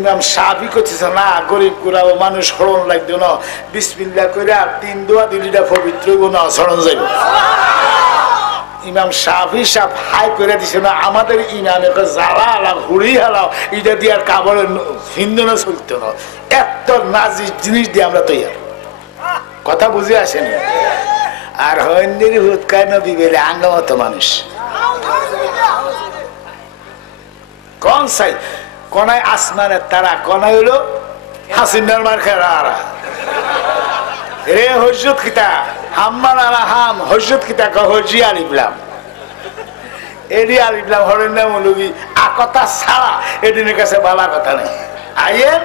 ইমাম সাহাবি করতেছে না গরিব গুড়াও মানুষ হরণ লাগতো না, বিসমিল্লাহ কইরা 3 দোয়া দিলিটা পবিত্র না ছড়ন যাইব। ইমাম সাহাবি সাহেব হাই করে দিছে না, আমাদের ইমামে জ্বালা আলাম হুড়ি হালাও এটা দিয়ে আর কাপড়ের হিন্দনা চলতো না। এত নাজি জিনিস দিয়ে আমরা তৈরি, কথা বুঝে আসেনি। আর হন্যের হুদ কায় নবী গেলে আঙ্গমত মানুষ কোন সাই কোনায় আসমানের তারা, কোনায় হলো হাসিনার মার খেলা রে হজরত কিতা হাম্মান আলা হাম হজরত কিতা হজি আলিবলাম এডি আলিবলাম হরেন না মৌলবী আকতা ছাড়া এদিনের কাছে বালা কথা নেই। আইয়েন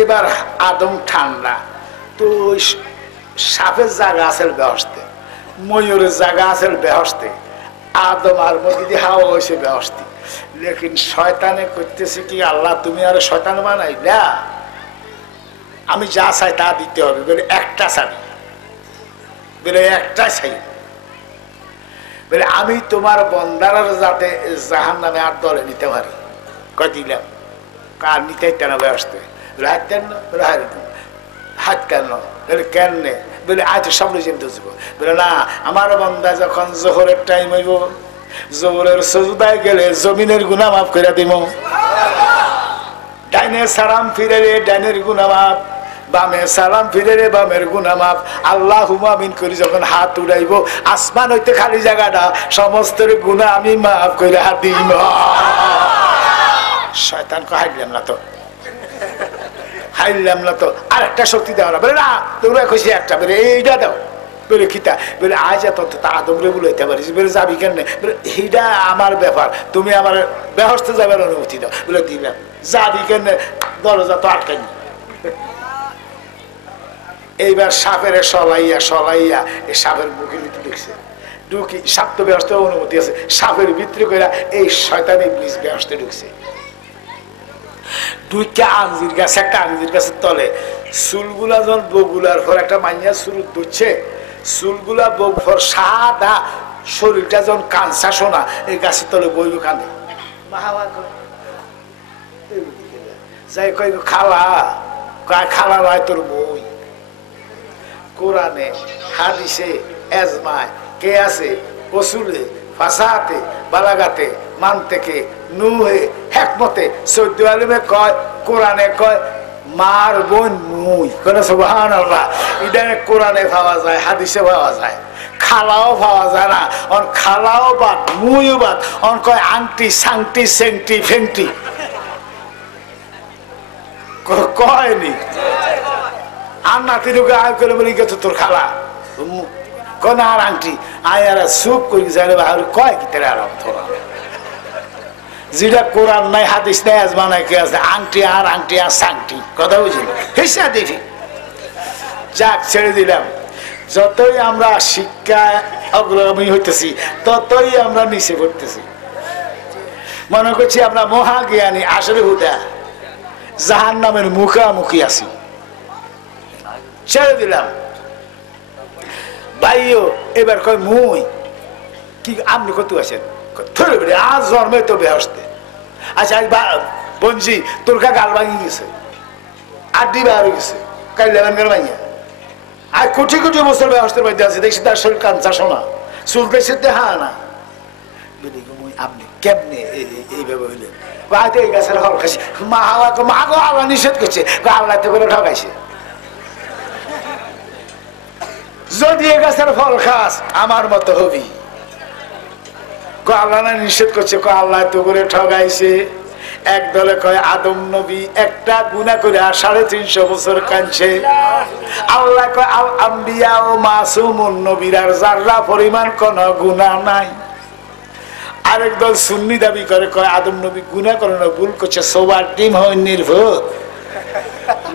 এবার আদম ঠান্ডা তো সাপের জায়গা আছে বেহস্তে, ময়ূরের জায়গা আছে বেহস্তে, আদম আর মধ্যে হাওয়া হয়েছে বেহস্তি। লেকিন শয়তানে করতেছে কি আল্লাহ তুমি আর শয়তান বানাই না, আমি যা চাই তা দিতে হবে বলে একটা চাবি বলে একটা চাই বলে আমি তোমার বন্দার যাতে জাহান নামে আর দলে নিতে পারি কয় দিলাম। কার নিতে না বেহস্তে হাত কেন বলে হাত কেন বলে কেন বলে আজ সব চিন্তা বলে না আমার বন্দা যখন জোহরের টাইম হইব জোহরের সজুদায় গেলে জমিনের গুনাহ মাফ করে দিব, ডাইনে সালাম ফিরে রে ডাইনের গুনাহ মাফ, বামে সালাম ফিরে রে বামের গুনাহ মাফ। আল্লাহুম্মা আমিন করি যখন হাত উড়াইব আসমান হইতে খালি জায়গাটা সমস্ত গুনাহ আমি মাফ করে দিব। শয়তান কো হাইলাম না তো, হাইলাম না তো, আর একটা শক্তি দেওয়া বলে না তোমরা খুশি একটা বলে এইটা দাও বলে কিতা বলে আজ এত আদমরে বলতে পারিস বলে যাবি কেন বলে এইটা আমার ব্যাপার, তুমি আমার ব্যবস্থা যাবার অনুমতি দাও বলে দিলাম। যাবি কেন দরজা তো আটকানি। এইবার সাপের সলাইয়া সলাইয়া এই সাপের মুখে ভিতরে ঢুকছে, ঢুকি সাপ তো ব্যবস্থা অনুমতি আছে, সাপের ভিতরে করে এই শয়তানি ব্রিজ ব্যবস্থা ঢুকছে। দুইটা আঞ্জির গাছ, একটা আঞ্জির গাছের তলে চুলগুলা যখন বগুলার পর একটা মাইয়া চুল ধরছে চুলগুলা বকফর সাদা, শরীরটা যখন কাঁচা সোনা, এই গাছের তলে বইল কানে। যাই কই খালা, খালা নয় তোর বই। কোরআনে হাদিসে এজমায় কে আছে? রসুলে, ফাসাহাতে, বালাগাতে, মানতেকে, নুহে, হিকমতে, 14 আলিমে কয়, কোরআনে কয় মার বোন মুই। সুবহানাল্লাহ। এটা কোরআনে পাওয়া যায়, হাদিসে পাওয়া যায়। খালাও পাওয়া যায় না, অন খালাও বাদ মুইও বাদ, অন কয় আংটি সাংটি সেংটি ফেংটি কয়নি। আর নাতিরুকে আয় করে বলি গেছে তোর খালা কোন আর আংটি আয় আর চুপ করি যারে বাহার কয় কি তেরে আরাম তোরা যেটা কোরআন নাই হাদিস নাই আজমা নাই কে আছে আংটি আর সাংটি কথা বুঝলি হিসা দেখি। যাক ছেড়ে দিলাম। যতই আমরা শিক্ষায় অগ্রগামী হইতেছি ততই আমরা নিচে পড়তেছি। মনে করছি আমরা মহাজ্ঞানী, আসলে হুদা জাহান্নামের মুখামুখি আছি। ছেড়ে দিলাম। ভাইও এবার কয় মুই কি আপনি কত আছেন? আজ জন্মে তো বেহস্তে। আচ্ছা বঞ্জি তোর কা গাল ভাঙি গেছে, আড্ডি বার গেছে, কাল লেবানগার ভাইয়া আর কোটি কোটি বছর বেহস্তের মধ্যে আছে। দেখছি তার শরীর কাঞ্চা শোনা, চুল দেখছে দেখা না। আপনি কেমনে এইভাবে হইলেন? এই গাছের হল খাইছে। মা হাওয়া তো মা গো আল্লাহ নিষেধ করছে, আল্লাহ তো করে ঠকাইছে। যদি এ গাছের ফল খাস আমার মতো হবি। আল্লাহ না নিষেধ করছে, আল্লাহ তো করে ঠগাইছে। এক দলে কয় আদম নবী একটা গুনাহ করে আর 350 বছর কাঁদছে। আল্লাহ কয় আল আম্বিয়া ও মাসুমুন, নবীর যারা পরিমাণ কোন গুনাহ নাই। আরেক দল সুন্নি দাবি করে কয় আদম নবী গুনাহ করে না, ভুল করছে, সবার টিম হয় নির্ভুল।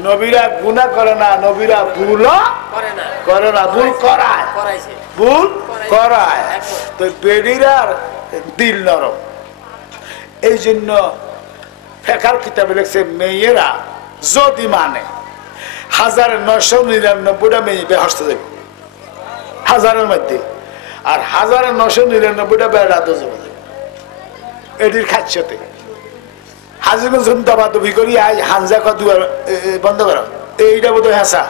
নবীরা গুনাহ করে না, নবীরা ভুল করে না, ভুল করায়, ভুল করায়। তো বেডিরার দিল নরম। এই জন্য ফেকার কিতাবে লিখছে মেয়েরা যদি মানে 1999টা মেয়ে বেহস্ত দেবে হাজারের মধ্যে, আর 1999টা বেড়া তো যাবে এটির খাচ্ছতে। হাজির জনতাবাদী করি আজ হানজা কা দুয়ার বন্ধ করো, এইটা বোধ হয় হেসা,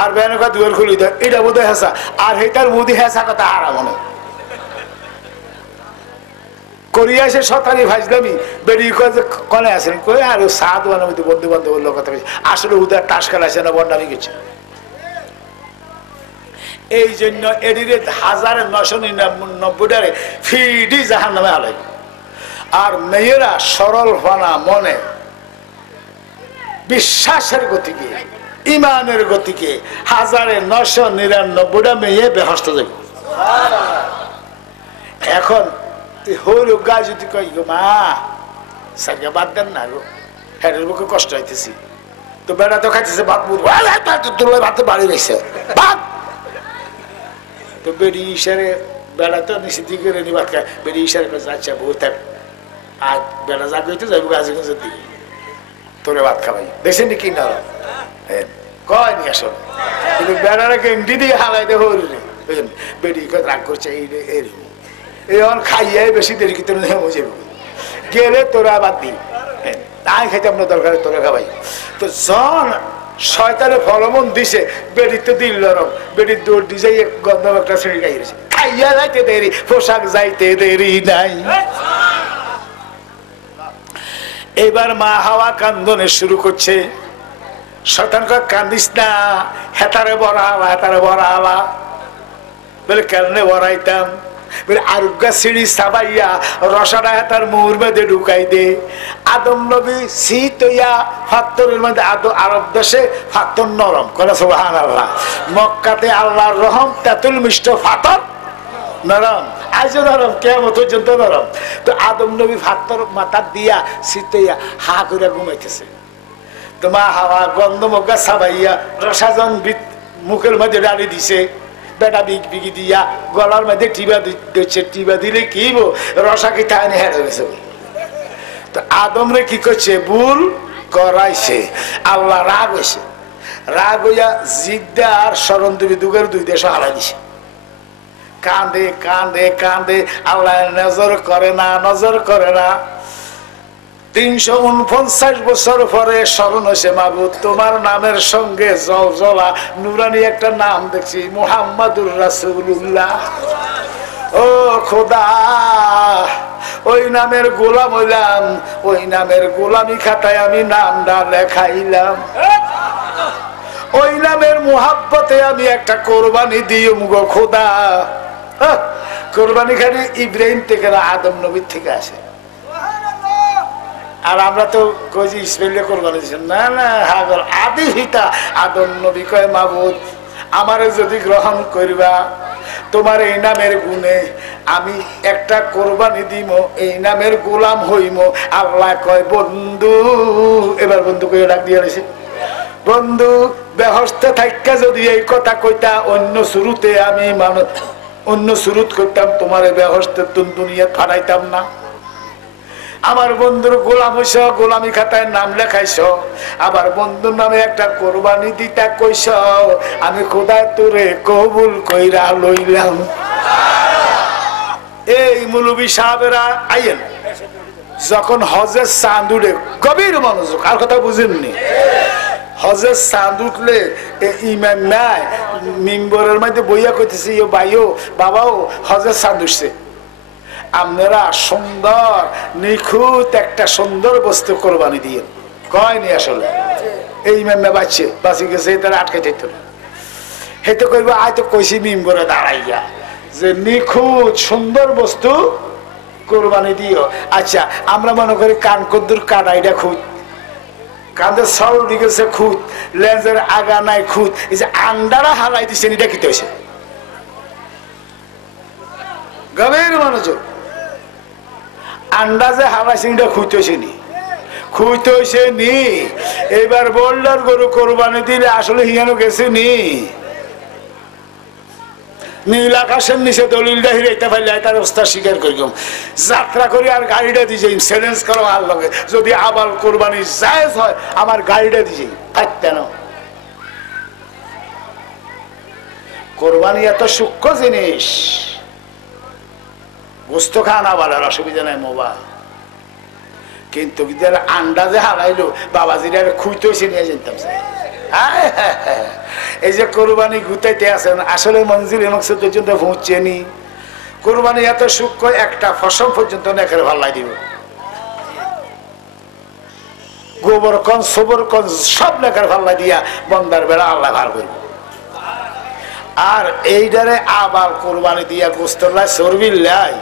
আর বেয়ানো কা দুয়ার খুলি দেয় এটা বোধ হয় হেসা, আর হেটার মুদি হেসা কথা হারা মনে করিয়া সে সতারি ভাজলামি বেরিয়ে কনে আসেন কই আর সাদ বানাবি বন্ধু বান্ধব লোক কথা আসলে উদার টাস খেলাছে না বন্ডামি গেছে। এই জন্য এডিরে 1999টারে ফিডি জাহান নামে হালাই। আর মেয়েরা সরল ফানা মনে বিশ্বাসের গতিকে ইমানের গতিকে 1999টা মেয়ে বেহস্ত দেবে। এখন হইল গা যদি কই গো মা সারিয়া বাদ দেন না গো, হেডের বুকে কষ্ট হইতেছি, তো বেড়া তো খাইতেছে ভাত তুলে ভাতে বাড়ি রয়েছে ভাত, তো বেড়ি ইশারে বেড়া তো নিচে দিকে রেনি ভাত খায়, বেড়ি ইশারে করছে আচ্ছা বউ থাক আর বেড়া যা গইতে যাইব গাছগুলোর দিকে তোরে ভাত খাবাই দেখছেন কি না কয় নি আসলে, কিন্তু বেড়ারা গেংটি দিয়ে হালাইতে হইল রে বেড়ি রাগ করছে এই এরকম এখন খাইয়াই বেশি দেরি কিন্তু গেলে তোরা বাদ দি তাই খাইতে আপনার দরকার তোরা খাবাই। তো জন শয়তানে ফলমন দিছে বেড়ি তো দিল নরম, বেড়ির দৌড় দিয়ে যাই গন্ধ একটা শ্রেণী খাইয়েছে, খাইয়া যাইতে দেরি পোশাক যাইতে দেরি নাই। এবার মা হাওয়া কান্দনে শুরু করছে, শয়তান কয় কান্দিস না, হেতারে বড়া হাওয়া হেতারে বড়া হাওয়া বলে কেমনে বড়াইতাম আরুগা সিঁড়ি সাবাইয়া রসাটা তার মুহুর মধ্যে ঢুকাই দে। আদম নবী শীত হইয়া ফাত্তরের মধ্যে আরব দেশে ফাত্তর নরম করে সুবহানাল্লাহ, মক্কাতে আল্লাহর রহম তেঁতুল মিষ্ট ফাতর নরম, আজও নরম কেমন পর্যন্ত নরম। তো আদম নবী ফাত্তর মাথা দিয়া শীত হইয়া হা করে ঘুমাইতেছে, তোমার হাওয়া গন্ধ মগা সাবাইয়া রসাজন মুখের মধ্যে ডালি দিছে, বেটা বিগ বিগি দিয়া গলার মধ্যে টিবা দিচ্ছে, টিবা দিলে কি রসা কি তাই হেরে গেছে। তো আদম রে কি করছে ভুল করাইছে, আল্লাহ রাগ হয়েছে, রাগ হইয়া জিদ্দা আর স্মরণ দেবী দুগের দুই দেশ হারাই দিছে। কাঁদে কাঁদে কাঁদে, আল্লাহ নজর করে না, নজর করে না। 349 বছর পরে স্মরণ হয়েছে, মাবুদ তোমার নামের সঙ্গে জলজলা নুরানি একটা নাম দেখছি, মুহাম্মাদুর রাসূলুল্লাহ। ও খোদা, ওই নামের গোলাম হইলাম, ওই নামের গোলামি খাতায় আমি নামটা লেখাইলাম, ওই নামের মুহাব্বতে আমি একটা কোরবানি দিই গো খোদা। কোরবানি খালি ইব্রাহিম থেকে না, আদম নবীর থেকে আসে। আর আমরা তো কইছি ইসমাইলে কোরবানি দিয়েছেন, না না হাগর আদি হিতা আদম নবী কয় মাবুদ আমারে যদি গ্রহণ করবা তোমার এই নামের গুণে আমি একটা কোরবানি দিব, এই নামের গোলাম হইম। আল্লাহ কয় বন্ধু, এবার বন্ধু কই ডাক দিয়ে রয়েছে, বন্ধু বেহস্তে থাইকা যদি এই কথা কইতা অন্য শুরুতে আমি অন্য শুরুত করতাম, তোমার বেহস্তে দুনিয়া ফাটাইতাম না। আমার বন্ধুর গোলাম হইছ, গোলামি খাতায় নাম লেখাইছ, আবার বন্ধুর নামে একটা কোরবানি দিতা কইছ, আমি খোদায় তোরে কবুল কইরা লইলাম। এই মুলবি সাহেবেরা আইয়েন যখন হজের চাঁদ উঠে, গভীর মনোযোগ, আর কথা বুঝেননি, হজের চাঁদ উঠলে ইমান নাই মিম্বরের মধ্যে বইয়া কইতেছি, ও ভাইও বাবাও হজের চাঁদ উঠছে, আপনারা সুন্দর নিখুঁত একটা সুন্দর বস্তু কোরবানি দিয়ে কয়নি। আসলে এই মেমে বাঁচছে, বাঁচি গেছে, তারা আটকে যেত না। হেতে কইব আয় তো কইছি মিম্বরে দাঁড়াইয়া যে নিখুঁত সুন্দর বস্তু কোরবানি দিও। আচ্ছা আমরা মনে করি কান কদ্দুর কাটাইটা খুঁত, কাঁধের সল দিকেছে খুঁত, লেজের আগা নাই খুঁত, এই যে আন্ডারা হালাই দিচ্ছেন, এটা কি হয়েছে? গভীর মনোযোগ, আন্দাজে হালাইছেন, এটা খুঁজতেছে নি, খুঁজতেছে নি। এবার বোল্ডার গরু কোরবানি দিলে আসলে হিয়ানো গেছে নি, নীল আকাশের নিচে দলিলটা হিরাইতে পারলে তার অবস্থা স্বীকার করি যাত্রা করি আর গাড়িটা দিয়ে চ্যালেঞ্জ করো আর লগে, যদি আবার কোরবানি জায়েজ হয় আমার গাড়িটা দিয়ে থাকতে না। কোরবানি এত সূক্ষ্ম জিনিস, গোস্ত খান আবার অসুবিধা নাই মোবা, কিন্তু আন্দাজে হারাইলো বাবাজিরা খুঁজতেছে নিয়ে যেতাম। এই যে কোরবানি গুতাইতে আছেন, আসলে মঞ্জিল মকসদ পর্যন্ত পৌঁছেনি। কোরবানি এত সূক্ষ্ম, একটা ফসল পর্যন্ত নেকের ভাল্লাই দিব, গোবর কন সবর কন সব নেকের ভাল্লাই দিয়া বন্দার বেড়া আল্লাহ ভার করব। আর এইটারে আবার কোরবানি দিয়া গোস্তলাই চর্বিল্লাই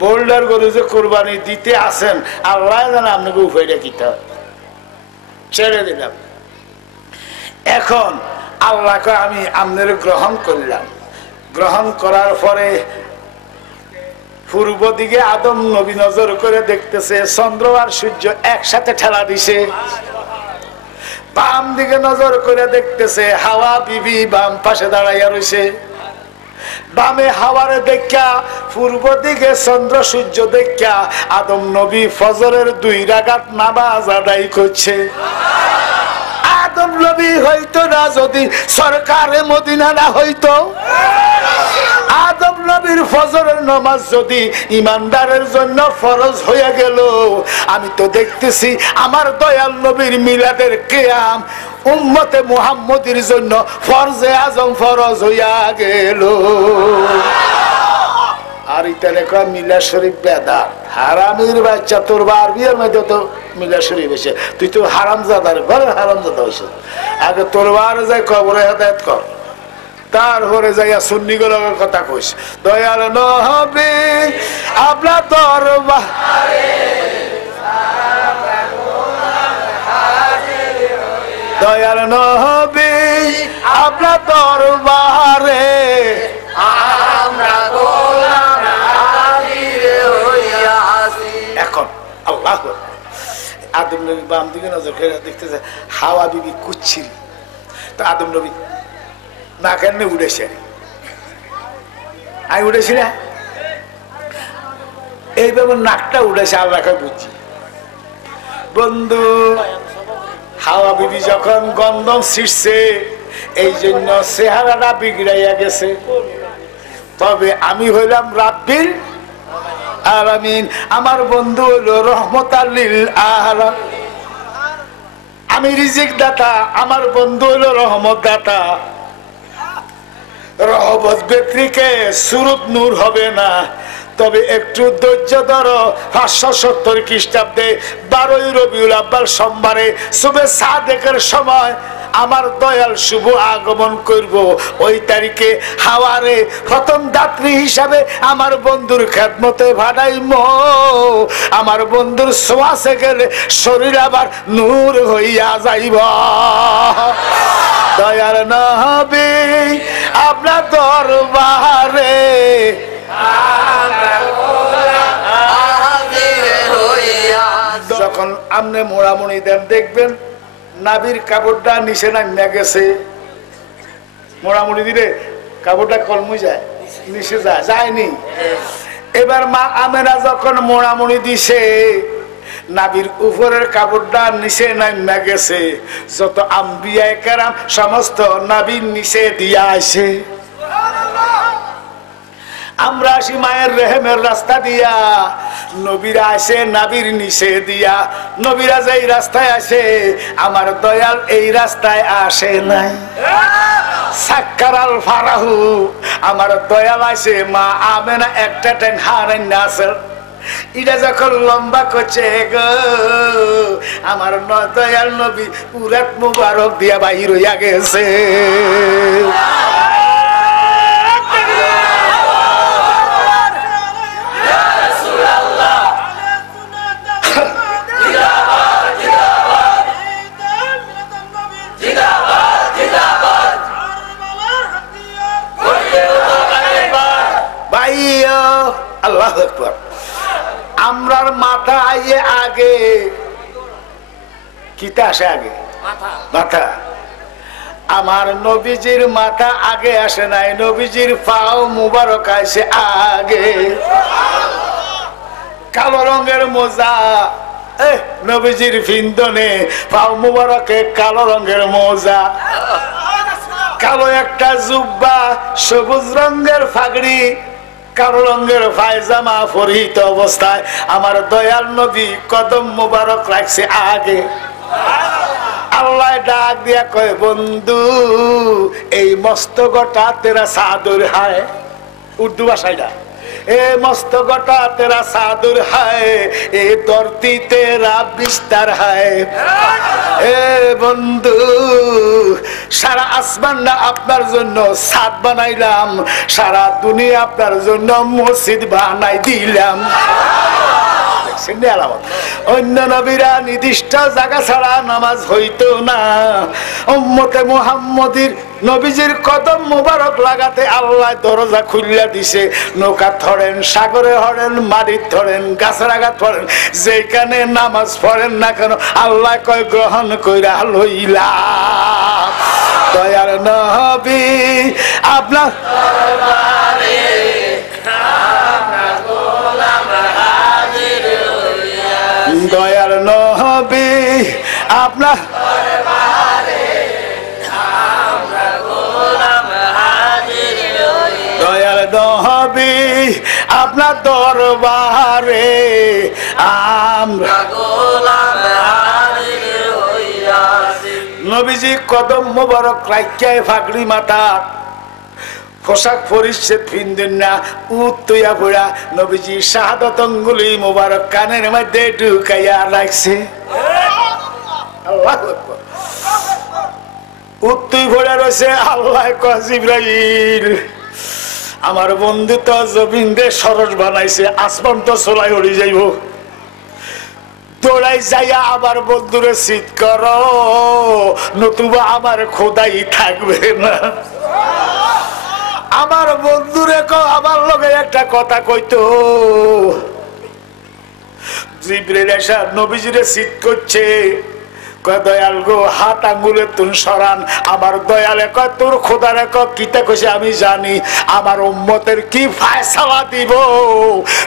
বোল্ডার গরু যে কোরবানি দিতে আসেন, আল্লাহ জানে আপনাকে উপায়টা কি ছেড়ে দিলাম। এখন আল্লাহকে আমি আপনার গ্রহণ করলাম, গ্রহণ করার পরে পূর্ব দিকে আদম নবী নজর করে দেখতেছে চন্দ্র আর সূর্য একসাথে ঠেলা দিছে, বাম দিকে নজর করে দেখতেছে হাওয়া বিবি বাম পাশে দাঁড়াইয়া রয়েছে, বামে হাওয়ারে দেখা পূর্ব দিকে চন্দ্র সূর্য দেখা আদম নবী ফজরের 2 রাকাত নামাজ আদায় করছে। আদম নবী হইতো না যদি সরকারে মদিনা না হইতো, আদম নবীর ফজরের নামাজ যদি ইমানদারের জন্য ফরজ হয়ে গেল, আমি তো দেখতেছি আমার দয়াল নবীর মিলাদের কিয়াম উম্মতে মুহাম্মদীর জন্য ফরজে আজম ফরজ হইয়া গেল। আর ইতালে কয় মিলা শরীফ বেদাত, হারামির বাচ্চা, তোর বার বিয়ের মধ্যে তো মিলা শরীফ এসে, তুই তো হারামজাদার ঘরে হারামজাদা হয়েছ, আগে তোর বার যাই কবরে হেদায়েত কর, তারপরে যাইয়া সুন্নিগুলোর কথা কইস। দয়াল নবী আপনার দরবারে, দয়াল নবী আপনার দরবারে আমরা গোলাম হাজির হইয়াছি। এখন আল্লাহ আদম নবী বাম দিকে নজর করে দেখতেছে হাওয়া বিবি কুচ্ছিল, তো আদম নবী না কেন উঠেছে, আমি উঠেছি না, এইভাবে নাকটা উঠেছে, আল্লাহকে বুঝছি। বন্ধু হাওয়া বিবি যখন গন্ধম ছিটছে, এই জন্য চেহারাটা বিগড়াইয়া গেছে, তবে আমি হইলাম রাব্বিল আলামিন, আমার বন্ধু হইল রহমতাল লিল আলামিন। আমি রিজিক দাতা, আমার বন্ধু হইল রহমত দাতা। রহমত ব্যক্তিকে সুরত নূর হবে না, তবে একটু ধৈর্য ধরো। 570 খ্রিস্টাব্দে 12ই রবিউল আউয়াল সোমবারে সুবে সাদেকের সময় আমার দয়াল শুভ আগমন করব। ওই তারিখে হাওয়ারে প্রথম যাত্রী হিসাবে আমার বন্ধুর খেদমতে ভাড়াইম। আমার বন্ধুর সোয়াসে গেলে শরীর আবার নূর হইয়া যাইব। দয়াল নবী আপনার দরবারে যখন আপনি মোড়ামুড়ি দেন দেখবেন নাবির কাপড়টা নিচে নামিয়া গেছে। মোড়ামুড়ি দিলে কাপড়টা কলমে যায়, নিচে যায়নি। এবার মা আমেনা যখন মোড়ামুড়ি দিছে নাবির উপরের কাপড়টা নিচে নামিয়া গেছে। যত আম্বিয়া কেরাম সমস্ত নাবির নিচে দিয়া আসে। আমরা আসি মায়ের রেহেমের রাস্তা দিয়া, নবীরা আসে নাবির নিচে দিয়া। নবীরা যে রাস্তায় আসে আমার দয়াল এই রাস্তায় আসে নাই। সাক্কারাল ফারাহু আমার দয়াল আসে মা আমেনা একটা ট্যাং হারাই না আছে। এটা যখন লম্বা করছে গো আমার দয়াল নবী পুরাত মুবারক দিয়া বাহির হইয়া গেছে। আল্লাহু আকবার। আমরার মাথা আইয়ে আগে কিতা আসে আগে মাথা। আমার নবীজির মাথা আগে আসে নাই, নবীজির পাও মুবারক আসে আগে। কালো রঙের মোজা নবীজির ফিন্দনে, পাও মুবারকে কালো রঙের মোজা, কালো একটা জুব্বা, সবুজ রঙের ফাগড়ি, কালো রঙের পায়জামা পরিহিত অবস্থায় আমার দয়াল নবী কদম মুবারক রাখছে আগে। আল্লাহ ডাক দিয়া কয় বন্ধু এই মস্তকটা তেরা সাদুর হায়। উর্দু ভাষায় না, এ মস্তকটা তেরা সাদুর হায়, এ ধরতি তেরা বিস্তার হায়। এ বন্ধু সারা আসমানটা আপনার জন্য ছাদ বানাইলাম, সারা দুনিয়া আপনার জন্য মসজিদ বানাই দিলাম। অন্য নবীরা নির্দিষ্ট জায়গা ছাড়া নামাজ হইতো না। উম্মতে মুহাম্মদীর নবীজির কদম মুবারক লাগাতে আল্লাহ দরজা খুলিয়া দিছে। নৌকা ধরেন, সাগরে হরেন, মাটির ধরেন, গাছের আঘাত ধরেন, যেখানে নামাজ পড়েন না কেন আল্লাহ কয় গ্রহণ কইরা লইলা। দয়ার নবী আপনার দয়ার নবী আপনার দয়ার নবী আপনার দরবারে আমরা নবীজি কদম মোবারক রাখিয়ায় ফাগড়ি মাথা পোশাক পরিচ্ছেদ ফিনদেন না, উত্তইয়া পড়া নবীজি শাহাদত আঙ্গুলি মোবারক কানের মধ্যে ঢুকাইয়া রাখছে। আল্লাহু আকবার। উত্তই পড়া রয়েছে। আল্লাহ কয় জিবরাইল আমার বন্ধু তো জমিন দে সরস বানাইছে, আসমান তো চলাই উড়ি যাইব। দৌড়াই যাইয়া আবার বন্ধুরে শীত কর, নতুবা আমার খোদাই থাকবে না। আমার বন্ধুরে আমার লগে একটা কথা কইতো। জিবরাইল এসে নবীজিরে শীত করছে, কয় দয়াল গো হাত আঙ্গুলে তুন সরান। আমার দয়ালে কয় তোর খোদারে কয় কিতা কইছে আমি জানি, আমার উম্মতের কি ফায়সালা দিব,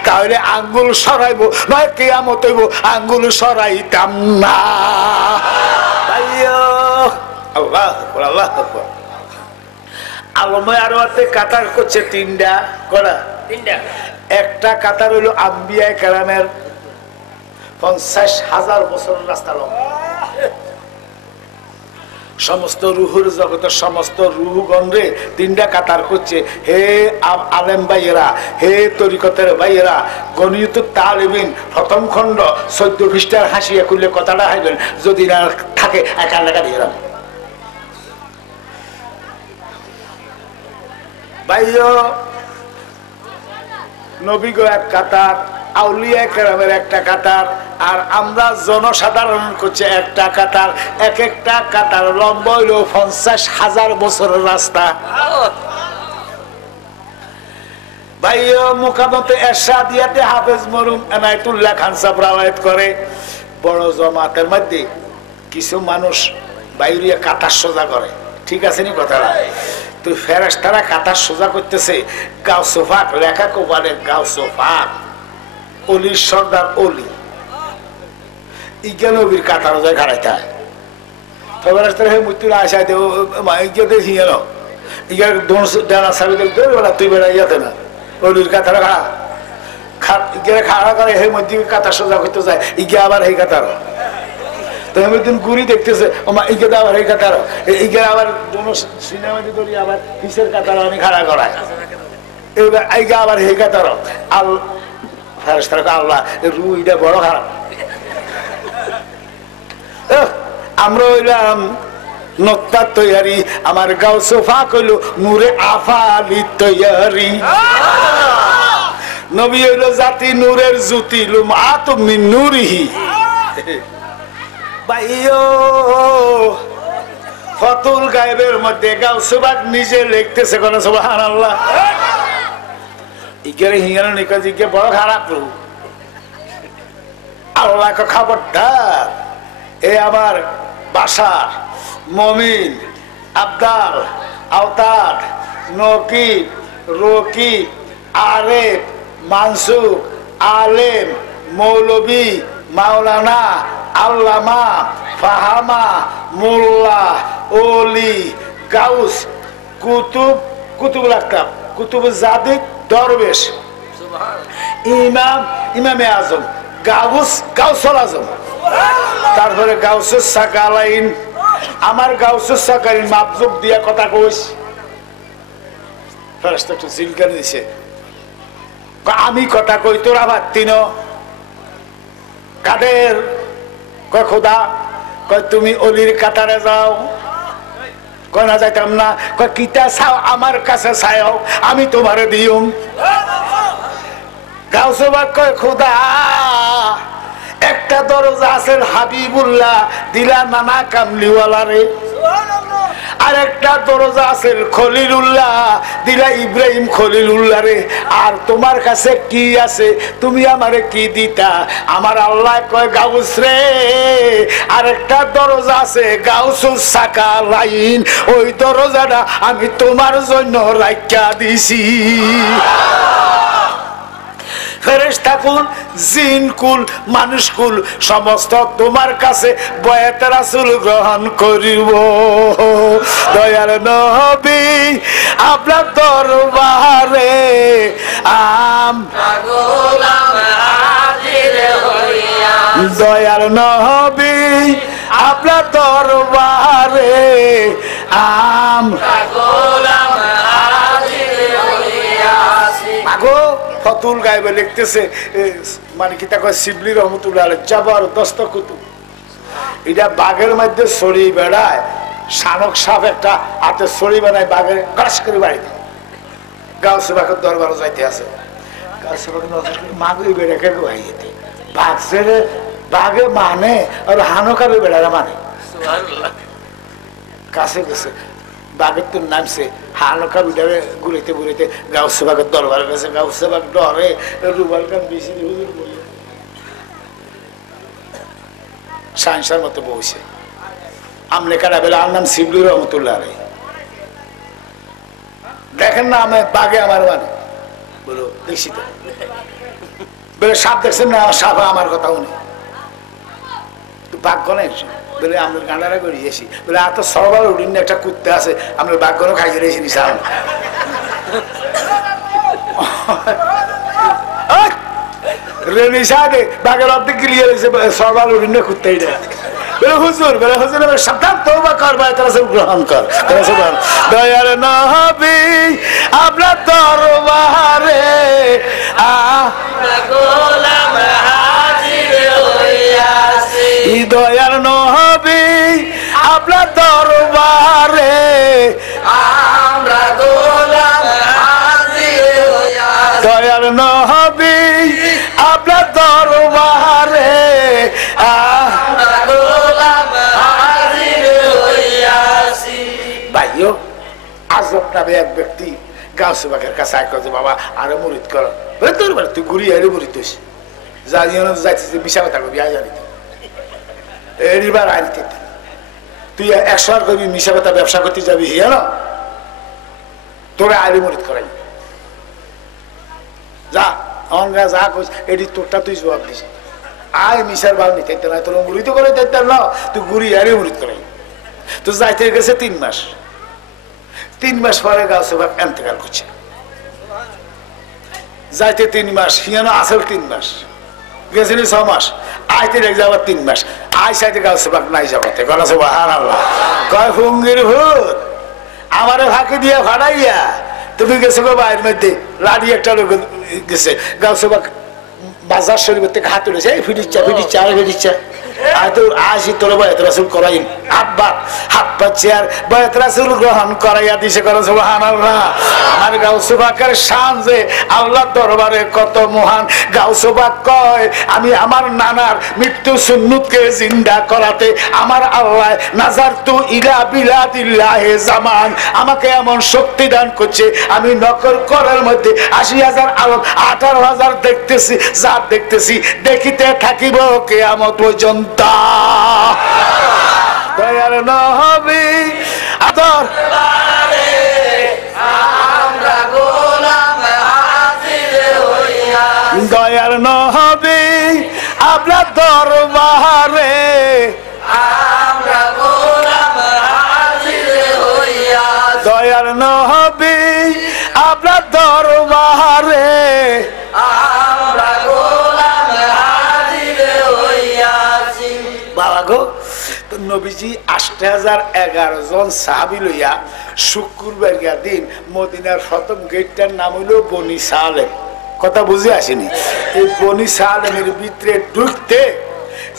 তাহলে আঙ্গুল সরাইব নয় কিয়ামত হইব আঙ্গুল সরাইতাম না। আল্লাহ আল্লাহ আলময় আরোয়াতে কাতার করছে তিনটা করা একটা কাতার হইল আম্বিয়া কেরামের 50,000 বছরের রাস্তা লম্বা সমস্ত রুহুর জগতের সমস্ত রুহগণরে তিনটা কাতার করছে হে আলেম ভাইয়েরা হে তরিকতের ভাইয়েরা গণিত তালিবিন প্রথম খণ্ড 14 পৃষ্ঠার হাসিয়া করলে কথাটা হাইবেন যদি না থাকে একা লেখা দিয়ে ভাইও নবী গো এক কাতার আউলিয়া কেরামের একটা কাতার আর আমরা জনসাধারণ করছে একটা কাতার এক একটা কাতার লম্বা হইল 50,000 বছরের রাস্তা ভাইও মুকামতে এরশাদিয়াতে হাফেজ মরহুম এনায়েতুল্লাহ খান সাহেব রওয়ায়াত করে বড় জামাতের মধ্যে কিছু মানুষ বাইরে কাতার সোজা করে ঠিক আছে নি কথাটা তো ফেরেশতারা কাতার সোজা করতেছে গাউসে পাক লেখা কো বলে গাউসে পাক অলি সর্দার অলি ইজ্ঞান নবীর কাতার যায় খাড়াইতে হয় তো ফেরেশতারা হে মৃত্যুর আশায় দেও ইজ্ঞা দেখি গেল ইজ্ঞার ডানা সাবি দেখতে বলা তুই বেড়া ইয়াতে না অলির কাতার ইজ্ঞারে খাড়া করে হে মধ্যে কাতার সোজা করতে যায় ইজ্ঞা আবার হে কাতার গুড়ি দেখতেছে আবার এই কাতার আবার সিনেমা করি আবার কিসের কাতার আমি খাড়া করাই আবার হে কাতার আল্লাহ রুইটা বড় খারাপ আমরা হইলাম নক্তা তৈয়ারি আমার গাও সোফা কইল নূরে আফালি তৈয়ারি নবী হইল জাতি নূরের জ্যোতি লুম আতমিন নূরিহি ফতুল গায়েবের মধ্যে গাউসে পাক নিজে লিখতেছে কোন সুবহানাল্লাহ ইগেরে হিঙ্গানো নিকাজ ইগে বড় খারাপ আল্লাহ খবরদার এ আমার বাসার মমিন আবদাল আওতাদ নকিব রকিব আরেফ মানসুক আলেম মৌলবী মাওলানা আল্লামা ফাহামা মোল্লা ওলি গাউস কুতুব কুতুবুল আকতাব কুতুবুল জাদিদ দরবেশ ইমাম ইমামে আজম গাউস গাউসুল আজম তারপরে গাউসুস সাকালাইন আমার গাউসুস সাকালাইন মাপজুব দিয়া কথা কইস ফেরেশতা তো জিলকার দিছে আমি কথা কই তোরা ভাত্তিন কাদের কয় খোদা কয় তুমি অলির কাতারে যাও কয় না যাইতাম না কয় কিতা চাও আমার কাছে চাও আমি তোমারে দিউম গাউসে পাক কয় খোদা একটা দরজা আছে হাবিবুল্লাহ দিলা নানা কামলিওয়ালা রে আর একটা দরজা আছে খলিলুল্লাহ দিলা ইব্রাহিম খলিলুল্লাহ রে আর তোমার কাছে কি আছে তুমি আমারে কি দিতা আমার আল্লাহ কয় গাউস রে আর একটা দরজা আছে গাউসুস সাকালাইন ওই দরজাটা আমি তোমার জন্য রাখিয়া দিছি ফেরেশতা কুল জিন কুল মানুষ কুল সমস্ত তোমার কাছে বয়াত রাসূল গ্রহণ করিব দয়ার নবী আপনার দরবারে গোলাম হাজির হইয়া দয়ার নবী আপনার দরবারে গোলাম হাজির হইয়া আগো ফতুল গায়েবে লিখতেছে মানে কি তা কয় শিবলি রহমতুল্লাহ আলাইহি জবরদস্ত কুতুব এটা বাঘের মধ্যে ছড়ি বেড়ায় শানক সাপ একটা হাতে ছড়ি বানায় বাঘের গাছ করে বাড়ি দেয় গাউসে পাকের দরবারে যাইতে আছে গাউসে পাকের মাগুই বেড়ে কে গাইতে বাঘ ছেড়ে বাঘে মানে আর হানকার বেড়ারা মানে কাছে গেছে বাঘের তো নামছে হানকার উঠাবে ঘুরাইতে ঘুরাইতে গাউসে বাঘের দরবারে গেছে গাউসে বাঘ ডরে রুবাল খান বেশি হুজুর বলে সাইন্সের মতো বসে আমনে কাটা বেলা আমার নাম শিবলুর রহমতুল্লাহ আলাইহি দেখেন না আমি বাঘে আমার মানে বলো দেখছি তো বলে সাপ দেখছেন না সাপ আমার কথা উনি বাঘ গনে বলে আমরা গান্ডারা করিয়েছি বলে আর তো সবার উড়িন একটা কুত্তে আছে আমরা বাঘগুলো খাইয়ে রেখেছি নিশাম রেনিসাদে বাঘের অর্ধেক গিলিয়ে রয়েছে সবার উড়িন কুত্তেই দেয় বলে হুজুর সাবধান তওবা কর ভাই তারা সব গ্রহণ কর দয়ার নবী আপনার দরবারে গোলাম হাজির হইয়াছি দয়ার নবী আপনার দরবারে আমরা গোলাম হাজির হইয়াছি দয়ার নবী আপনার দরবারে আজব নামে এক ব্যক্তি গাউসে বাগের কাছে যে বাবা আরো মুরিদ কর তোর বলে তুই ঘুরি আরে মুরিদ হইস যাইতেছে মিশা কথা কবি আয় জানি এবার আইতে তুই 100 কবি মিশা কথা ব্যবসা করতে যাবি হিয়া না তোরে আরে মুরিদ করাই যা অঙ্গা যা কইস এটি তোরটা তুই জবাব দিস আয় মিশার বাল নিতে না তোর মুরিদ করে দিতে না তুই ঘুরি আরে মুরিদ করাই তো যাইতে গেছে 3 মাস 3 মাস পরে গাছে বাপ এন্তেকাল করছে যাইতে 3 মাস হিয়ানো আসল 3 মাস গেছিলি 6 মাস আইতে দেখ যাবার 3 মাস আই সাইতে গাছে বাপ নাই যাবাতে গলা সুবহানাল্লাহ কয় হুঙ্গির ভূত আমারে ফাঁকি দিয়ে ফাড়াইয়া তুমি গেছো গো বাইরের মধ্যে লাড়ি একটা লোক গেছে গাছে বাপ বাজার শরীফ থেকে হাত তুলেছে এই ফিরিচ্ছা আসি তোর বয়াত রাসূল করাইম আব্বা হাব্বা চেয়ার বয়াত রাসূল গ্রহণ করাইয়া দিছে করে সুবহানাল্লাহ আমার গাউসে পাকের শান যে আল্লাহর দরবারে কত মহান গাউসে পাক কয় আমি আমার নানার মৃত্যু সুন্নতকে জিন্দা করাতে আমার আল্লাহ নাজারতু ইলা বিলাদিল্লাহি জামান আমাকে এমন শক্তি দান করছে আমি নকল করার মধ্যে ৮০,০০০ আলোক ১৮,০০০ দেখতেছি যা দেখতেছি দেখিতে থাকিব কিয়ামত পর্যন্ত দয়ার নবী আদর আমরা গোলাম হাজির হইয়াছি দয়ার নবী আপনার দরবারে আমরা গোলাম হাজির হইয়াছি দয়ার নবী আপনার দরবারে আমরা গোলাম হাজির হইয়াছি বাবা গো তো নবীজি ৮০১১ জন সাহাবী লইয়া শুক্রবার দিন মদিনার প্রথম গেটটার নাম হইল বনি সালেম কথা বুঝে আসেনি এই বনি সালেমের ভিতরে ঢুকতে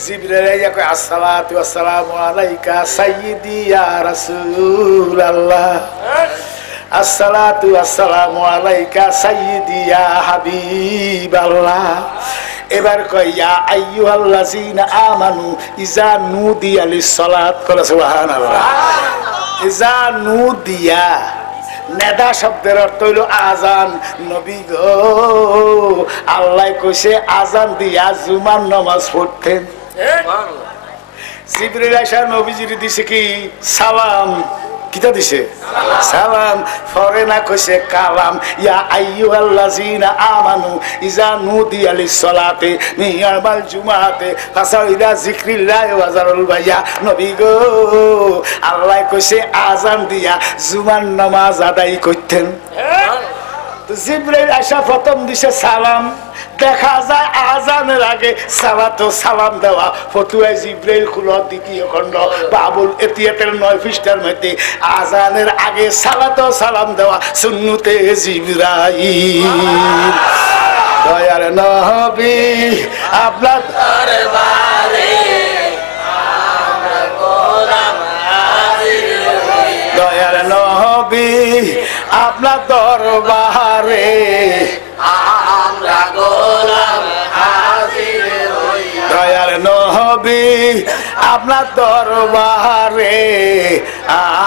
জিবরাইল কয় আসসালাতু ওয়াসসালামু আলাইকা সাইয়্যিদি ইয়া রাসূলুল্লাহ আসসালাতু ওয়াসসালামু আলাইকা সাইয়্যিদি ইয়া হাবিবাল্লাহ এবার কয় ইয়া আইয়ুহাল্লাযীনা আমানু ইযা নুদিয়া লিস-সালাত করা সুবহানাল্লাহ ইযা নুদিয়া নেদা শব্দের অর্থ হইল আজান নবী গো আল্লাহ কইছে আজান দিয়া জুমার নামাজ পড়তেন জিবরাইল আইসা নবীজির দিছে কি সালাম কিতা দিছে সালাম পরে না কইছে কালাম ইয়া আইয়ুহাল্লাযীনা আমানু ইযা নুদিয়া লিস-সালাতি মিন ইয়াউমিল জুমআতি ফাসাউ ইলা যিকরিল্লাহি ওয়া যারুল বাইয়া নবী গো আল্লাহ কইছে আযান দিয়া জুমার নামাজ আদায় করতেন তো জিবরাইল আইসা প্রথম দিছে সালাম দেখা যায় আজানের আগে সালাতো সালাম দেওয়া ফতুয়ায় জিবরাইল খুলো দ্বিতীয় খণ্ড বাবুল এতিয়াতের 9 পৃষ্ঠার মধ্যে আজানের আগে সালাতো সালাম দেওয়া সুন্নতে জিবরাইল দয়ার নবী আপনার দরবারে আমরা গোলাম হাজির হইয়াছি দয়ার নবী আপনার দরবারে আমরা গোলাম হাজির হইয়াছি দয়ার নবী আপনার দরবারে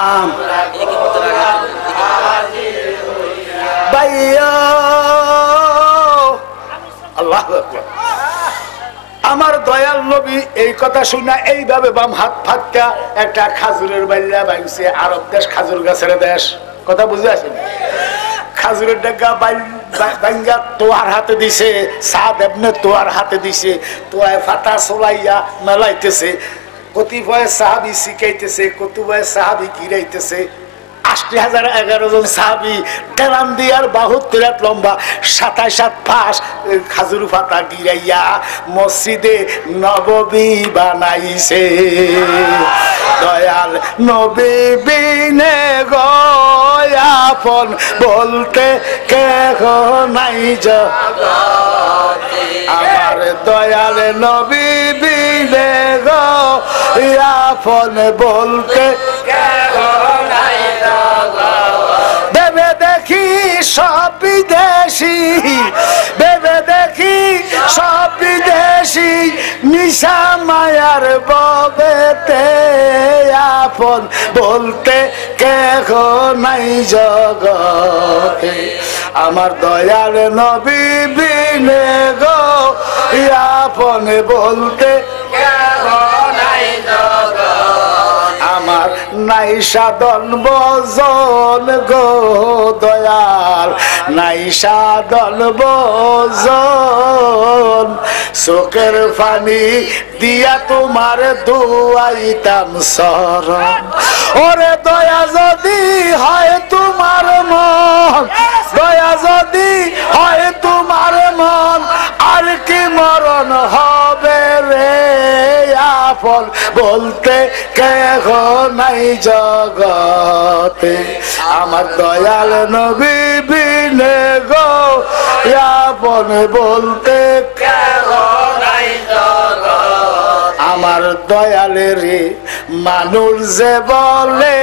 আমরা গোলাম হাজির হইয়াছি ভাইয়া আল্লাহু আকবার আমার দয়াল নবী এই কথা শুনা এইভাবে বাম হাত ফাটকা একটা খাজুরের বাইলা ভাঙছে আরব দেশ খাজুর গাছের দেশ কথা বুঝে আসেন খাজুরের ডাগা ভাঙ্গা তোয়ার হাতে দিছে সাদ এমনি তোয়ার হাতে দিছে তোয়ায় ফাটা চলাইয়া মেলাইতেছে কতিপয় সাহাবি শিখাইতেছে, কতিপয় সাহাবি গিরাইতেছে। ৮০,০১১ জন সাহাবি টেরান দিয়ার ৭২ হাত লম্বা ২৭ হাত ফাঁস খাজুর পাতা গিরাইয়া মসজিদে নববী বানাইছে। দয়াল নবী বিনে গয়াপন বলতে কেহ নাই জগতে। আমার দয়াল নবী বিনে গয়াপন বলতে কেহ নাই জগতে। ভেবে দেখি সব বিদেশি, ভেবে দেখি সব বিদেশি নিশা মায়ার ববেতে আপন বলতে কেহ নাই জগতে। আমার দয়াল নবী বিনে গো আপন বলতে কেহ নাই জগতে। আমার নাই সাধন ভজন গো দয়াল, নাই সাধন ভজন। চোখের পানি দিয়া তোমার দুয়াইতাম শরণ। ওরে দয়া যদি হয় তোমার মন, দয়া যদি হয় তোমার মন, আর কি মরণ হবে রে আপন বলতে কেহ নাই জগতে। আমার দয়াল নবী বিনে গো আপন বলতে কেহ নাই জগতে। আমার দয়ালের মানুষ যে বলে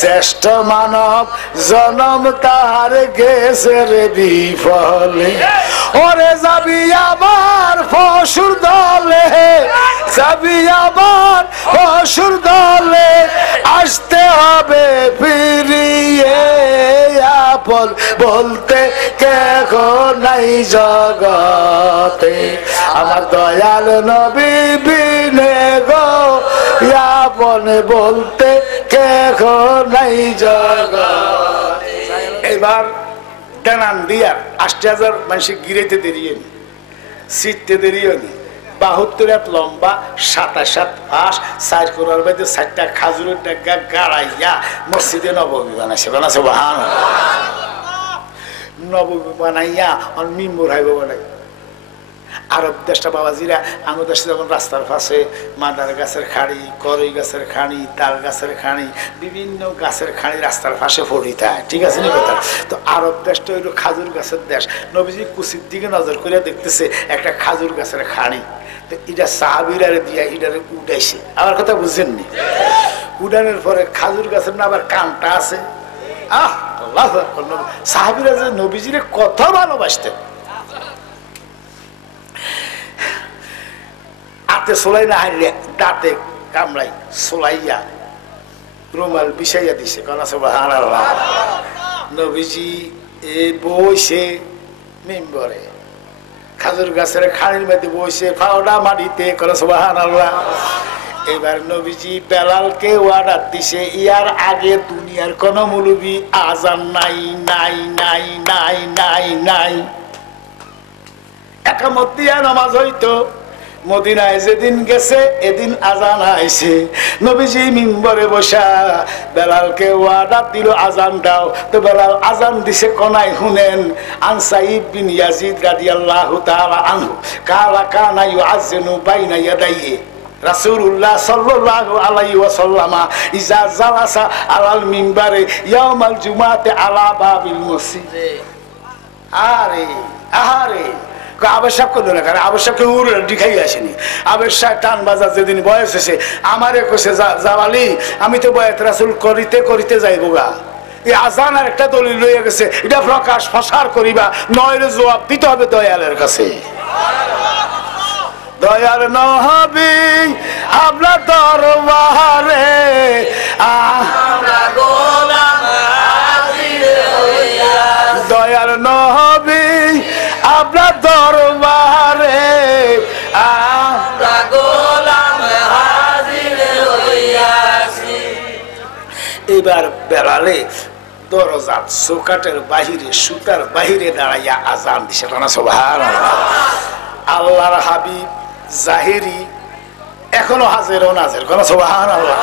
শ্রেষ্ঠ মানব জনম তার গেছে রে বিফলে। ওরে যাবি আবার পশুর দলে, যাবি আবার পশুর দলে, আসতে হবে ফিরিয়ে আপন বলতে কেহ নাই জগতে। আমার দয়াল নবী বিনে গো আপন বলতে কেহ নাই জগতে। এবার টানান দিয়ার ৮০,০০০ মানুষ গিরাইতে দেরিয়ে নি, সিটতে দেরিয়ে নি। ৭২ হাত লম্বা ২৭ হাত ফাঁস ৪ কোরার বাইতে ৪টা খাজুরের ডাগা গাড়াইয়া মসজিদে নববী বানাইছে। বানাইছে নববী বানাইয়া মিম্বর হাইব বানাই। আরব দেশটা বাবাজিরা আমার দেশে যেমন রাস্তার পাশে মাদার গাছের খাড়ি, করই গাছের খাড়ি, তাল গাছের খাড়ি, বিভিন্ন গাছের খাড়ি রাস্তার পাশে পড়ি থাকে, ঠিক আছে নি কথা। তো আরব দেশটা হইল খাজুর গাছের দেশ। নবীজি কুচির দিকে নজর করে দেখতেছে একটা খাজুর গাছের খাড়ি, তো এটা সাহাবিরারে দিয়া এটারে উঠাইছে। আমার কথা বুঝছেননি? উঠানোর পরে খাজুর গাছের না আবার কানটা আছে। আল্লাহ সাহাবিরা যে নবীজিরে কত ভালোবাসতেন। হাতে সোলাই না হারলে দাঁতে কামড়াই সোলাইয়া রুমাল বিছাইয়া দিছে। সুবহানাল্লাহ। নবীজি এই বইছে মিম্বরে, খাজুর গাছের খাড়ির মধ্যে বইছে, ফাওড়া মাটিতে। সুবহানাল্লাহ। এবার নবীজি বেলালকে অর্ডার দিছে, ইয়ার আগে দুনিয়ার কোন মৌলবী আজান নাই নাই নাই নাই নাই নাই। একামত দিয়া নামাজ হইতো। মদিনায় যেদিন গেছে এদিন আজান আইছে। নবীজি মিম্বরে বসা বেলালকে ওয়াদা দিল আজান দাও। তো বেলাল আজান দিছে কোনায় শুনেন। আন সাইদ বিন ইয়াজিদ রাদিয়াল্লাহু তাআলা আনহু কালা কানা ইউআযিনু বাইনা ইয়াদাইহি রাসূলুল্লাহ সাল্লাল্লাহু আলাইহি ওয়াসাল্লাম ইজা জালাসা আলাল মিম্বারে ইয়াউমাল জুমাতে আলা বাবিল মসজিদ। আরে আরে আবশ্যক করলো না, কারণ আবশ্যককে ডিখাই আসেনি। আবশ্যক টান বাজার যেদিন বয়স হয়েছে আমারে কইছে জাওয়ালি আমি তো বয়াত রাসূল করিতে করিতে যাইব গা। এই আজান আর একটা দলিল লইয়া গেছে, এটা প্রকাশ প্রসার করিবা, নইলে জবাব দিতে হবে দয়ালের কাছে। দয়াল নবী আপনার দরবারে আমরা গোলাম হাজির হইয়া। দয়াল নবী আপনার দরবারে আমরা গোলাম হাজির হইয়াছি। এবার বেলালে দরজাত চৌকাটের বাহিরে সুতার বাহিরে দাঁড়াইয়া আজান দিছে। সুবহানাল্লাহ। আল্লাহর হাবিব জাহেরি এখনো হাজির ও নাজির, কোন সুবহানাল্লাহ।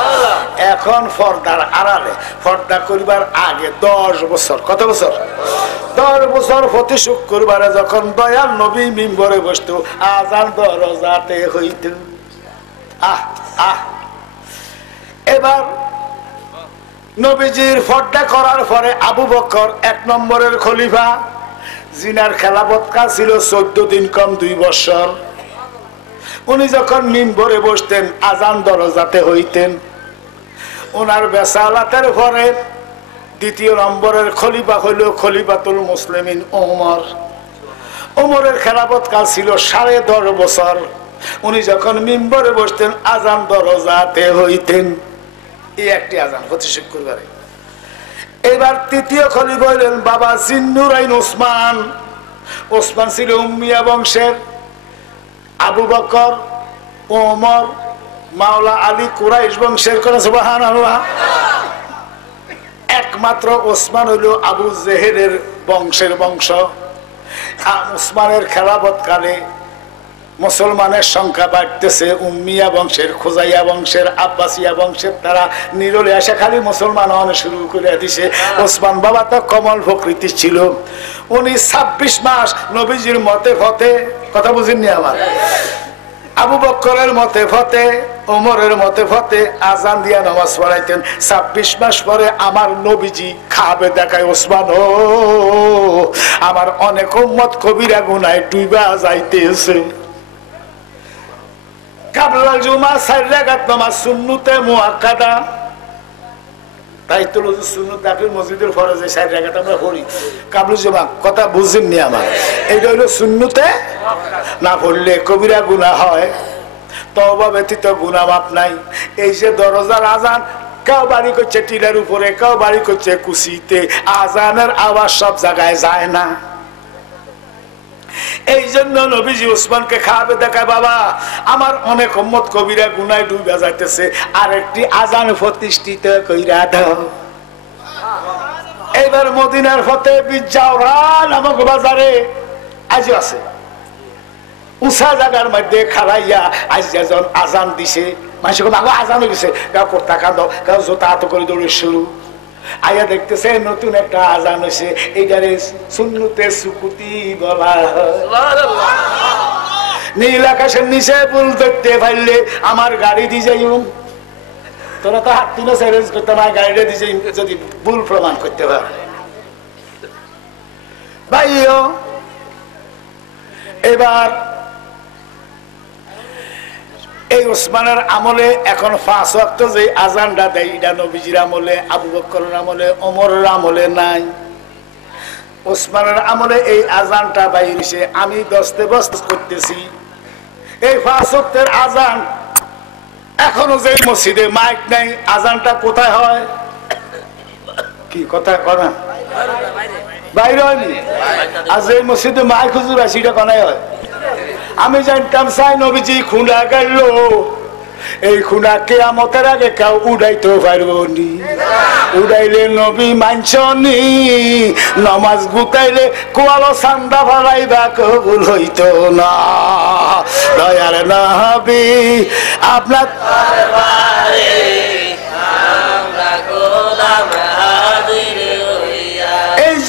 এখন পর্দার আড়ালে, পর্দা করিবার আগে 10 বছর, কত বছর? 10 বছর প্রতি শুক্রবারে যখন দয়াল নবী মিম্বরে বসতো, আজান দরজাতে হইত। এবার নবীজির পর্দা করার পরে আবু বকর 1 নম্বরের খলিফা, জিনার খেলাফতকাল ছিল 14 দিন কম 2 বছর। উনি যখন মিম্বরে বসতেন, আজান দরজাতে হইতেন। ওনার বেসালাতের পরে 2 নম্বরের খলিফা হইল খলিফাতুল মুসলিমিন ওমর। ওমরের খেলাফতকাল ছিল 10.5 বছর। উনি যখন মিম্বরে বসতেন, আজান দরজাতে হইতেন। এই একটি আজান প্রতি শুক্রবারে। এবার 3য় খলিফা হইলেন বাবা জিন্নুরাইন ওসমান। ওসমান ছিল উম্মিয়া বংশের। আবু বকর, ওমর, মাওলা আলী কুরাইশ বংশের, কোন সুবহানাল্লাহ। একমাত্র ওসমান হইল আবু জেহেলের বংশের বংশ। ওসমানের খেলাফতকালে মুসলমানের সংখ্যা বাড়তেছে। উম্মিয়া বংশের, খোজাইয়া বংশের, আব্বাসিয়া বংশের তারা নিরলে আসে খালি মুসলমান হওয়া শুরু করে দিছে। ওসমান বাবা তো কমল প্রকৃতি ছিল। উনি 26 মাস নবীজির মতে ফতে, কথা বুঝেননি আমার, আবু বকরের মতে ফতে, ওমরের মতে ফতে আজান দিয়া নামাজ পড়াইতেন। 26 মাস পরে আমার নবীজি খাবে দেখায়, ওসমান ও আমার অনেক উম্মত কবিরা গুনায় ডুবা যাইতেছে। কাবলাল জুমা 4 রাকাত নামাজ সুন্নতে মুআক্কাদা। তাই তো সুন্নত দাখিল মসজিদের ফরজে 4 রাকাত আমরা পড়ি। কাবলাল জুমা কথা বুঝেননি আমার, এইটা হলো সুন্নতে না পড়লে কবিরা গুনাহ হয়। তওবা ব্যতীত গুনাহ মাপ নাই। এই যে দরজার আজান, কেউ বাড়ি করছে টিলার উপরে, কেউ বাড়ি করছে কুচিতে, আজানের আওয়াজ সব জায়গায় যায় না। এই জন্য নবীজি ওসমানকে খাওয়াবে দেখায়, বাবা আমার অনেক উম্মত কবিরা গুনায় ডুবে যাইতেছে, আরেকটি আজান প্রতিষ্ঠিত কইরা দাও। এইবার মদিনার ফতে বিজাওরা নামক বাজারে আজও আছে, উঁচা জায়গার মধ্যে খাড়াইয়া আজ যেজন আজান দিছে, মানুষ আজান হয়ে গেছে, কেউ কোর্তা কাঁদ, কেউ জোতা হাত করে দৌড়ে শুরু। আয়া দেখতেছে নতুন একটা আজান হয়েছে, এইটারে সুন্নতে সুকুতি বলা হয়। নীল আকাশের নিচে বুল ধরতে পারলে আমার গাড়ি দিয়ে যাই, তোরা তো হাত তিনও চ্যালেঞ্জ করতে আমার গাড়িটা দিয়ে যাই যদি ভুল প্রমাণ করতে পারে। ভাইও এবার এই ওসমানের আমলে এখন 5 ওয়াক্ত যে আজানটা দেয়, এটা নবীজির আমলে, আবু বকরের আমলে, ওমরের আমলে নাই। ওসমানের আমলে এই আজানটা বাইরেছে। আমি দস্তে বস্ত করতেছি এই 5 ওয়াক্তের আজান। এখনো যে মসজিদে মাইক নাই, আজানটা কোথায় হয়? কি কথা কনা বাইরে হয়নি? আর যে মসজিদে মাইক হুজুর আছে, এটা কোনায় হয়? আমি জানতাম চাই নবীজি খুঁড়া গেল, এই খুঁড়া কিয়ামতের আগে কেউ উড়াইতে পারবো নি। উড়াইলে নবী মানছনি, নামাজ গুতাইলে কোয়ালো চান্দা ফালাইবা কবুল হইত না। দয়ার নবী আপনার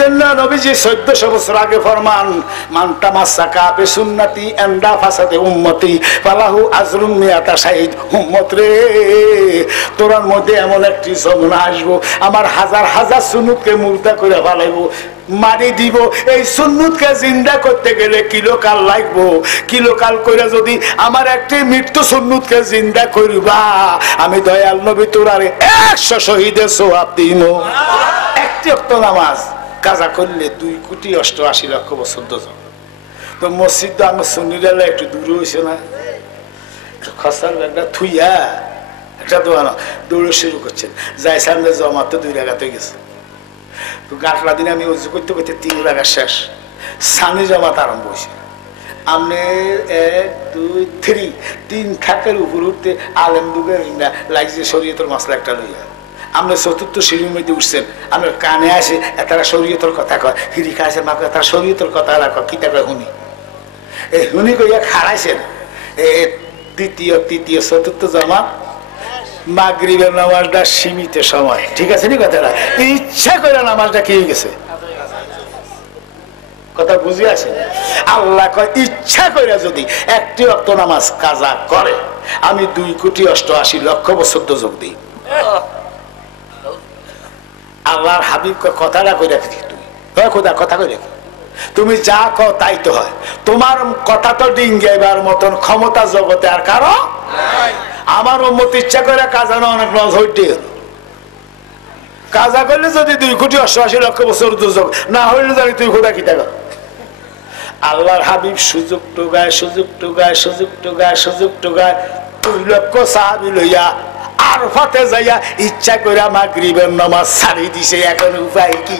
জন্য নবীজি 1400 বছর আগে ফরমান, মান তামাসসাকা বিসুন্নতি ইনদা ফাসাদে উম্মতি ফালাহু আজরুম মিয়াতা শাহীদ। উম্মত রে, তোরার মধ্যে এমন একটি যমুনা আসবো, আমার হাজার হাজার সুন্নতকে মুর্দা করে ফেলাইবো, মারি দিব। এই সুন্নতকে জিন্দা করতে গেলে কিলোকাল লাগবো। কিলোকাল করে যদি আমার একটি মৃত্যু সুন্নতকে জিন্দা করবা, আমি দয়াল নবী তোরারে 100 শহীদের সওয়াব দিব। একটি ওয়াক্ত নামাজ কাজা করলে 2,88,00,000 বছর দোজন। তো মসজিদ তো আমার সুন্নিরা একটু দূরে হয়েছে না, খসার একটা থুইয়া একটা দোকান দৌড়ে শুরু করছেন, যাই সামনে জমা তো 2 রাকাত হয়ে গেছে। তো গাঁটলা দিনে আমি উজু করতে করতে 3 রাকাত শেষ, সানি জমাত আরম্ভ হয়েছে। আপনি 1 2 3 থাকের উপর উঠতে আলেম দুগের লাগছে শরীয়তের মাসলা একটা লইয়া। আমরা 4র্থ সিঁড়ির মধ্যে উঠছেন, আমরা কানে আসে তারা শরীয়তের কথা কয়, হিরি খাইছে মা তারা শরীয়তের কথা রাখ কিতা কয় শুনি। এই শুনি কইয়া খাড়াইছেন, দ্বিতীয় তৃতীয় চতুর্থ জামাত মাগরিবের নামাজটা সীমিত সময়, ঠিক আছে নি কথাটা? ইচ্ছা করে নামাজটা কি হয়ে গেছে, কথা বুঝে আসে? আল্লাহ কয় ইচ্ছা করে যদি একটি ওয়াক্ত নামাজ কাজা করে আমি 2,88,00,000 বছর যোগ দিই। আল্লাহর হাবিব কথাটা কই রাখি, তুই খোদা কথা কই রাখি, তুমি যা কও তাই তো হয়। তোমার কথা তো ডিঙ্গাইবার মতন ক্ষমতা জগতে আর কারো নাই। আমার উম্মত ইচ্ছা করে কাজা না অনেক নজ হইতে কাজা করলে যদি 2,88,00,000 বছর দুযোগ না হইলে জানি তুই খোদা কি টাকা। আল্লাহর হাবিব সুযোগ টুগায় সুযোগ টুগায় সুযোগ টুগায় সুযোগ টুগায় 2,00,000 সাহাবী লইয়া আরফাতে যাইয়া ইচ্ছা করে মাগরিবের নামাজ ছাড়ি দিছে। এখন উপায় কি?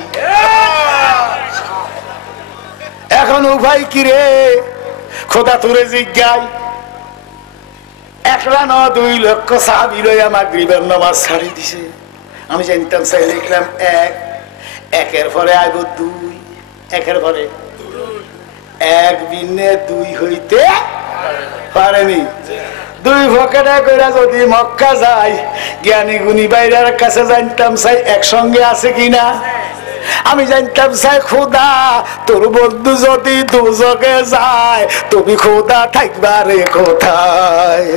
এখন উপায় কি রে খোদা তোরে জিজ্ঞাই? 1,02,00,000 সাহাবী লইয়া মাগরিবের নামাজ ছাড়ি দিছে। আমি জানতাম চাই লিখলাম 1, একের পরে আইব 2, একের পরে 1 বিনে 2 হইতে পারেনি। 2 পকেটে কইরা যদি মক্কা যায় জ্ঞানী গুণী বাইরের কাছে জানতাম চাই একসঙ্গে আছে কিনা। আমি জানতাম চাই খোদা তোর বন্ধু যদি দুজকে যায় তুমি খোদা থাকবারে কোথায়?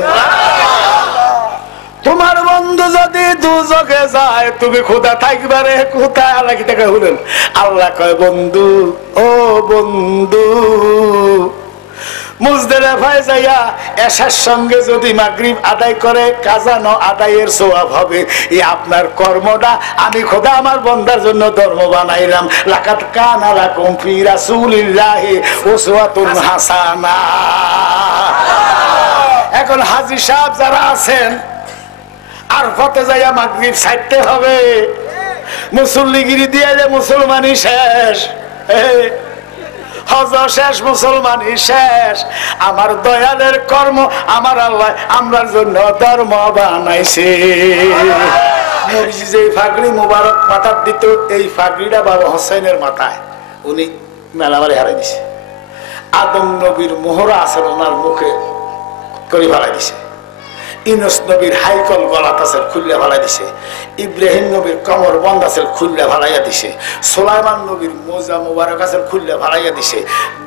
তোমার বন্ধু যদি দুজকে যায় তুমি খোদা থাকবারে কোথায়? আল্লাহ কি টাকা হলেন? আল্লাহ কয় বন্ধু, ও বন্ধু, মুজদালিফায় যাইয়া এশার সঙ্গে যদি মাগরিব আদায় করে কাজা ন আদায়ের সওয়াব হবে। এই আপনার কর্মটা আমি খোদা আমার বান্দার জন্য ধর্ম বানাইলাম। লাকাদ কানা লাকুম ফি রাসূলিল্লাহি উসওয়াতুন হাসানা। এখন হাজী সাহেব যারা আছেন আরফাতে যাইয়া মাগরিব ছাড়তে হবে, মুসল্লিগিরি দিয়ে মুসলমানই শেষ, হজ শেষ, মুসলমানই শেষ। আমার দয়ালের কর্ম আমার আল্লাহ আমরার জন্য ধর্ম বানাইছে। নবীজি যে ফাগড়ি মুবারক মাথার দিত এই ফাগড়িটা বাবা হোসেনের মাথায় উনি মেলাবারে হারাই দিছে। আদম নবীর মোহরা আছে ওনার মুখে করে ভাড়াই দিছে। ইউনূস নবীর হাইকল গলাত আছে খুললে ভাড়াই দিছে। ইব্রাহিম নবীর কমর বন্ধ আছে খুললে ভাড়াইয়া দিছে। সুলাইমান নবীর মোজা মুবারক আছে খুললে ভাড়াইয়া দিছে।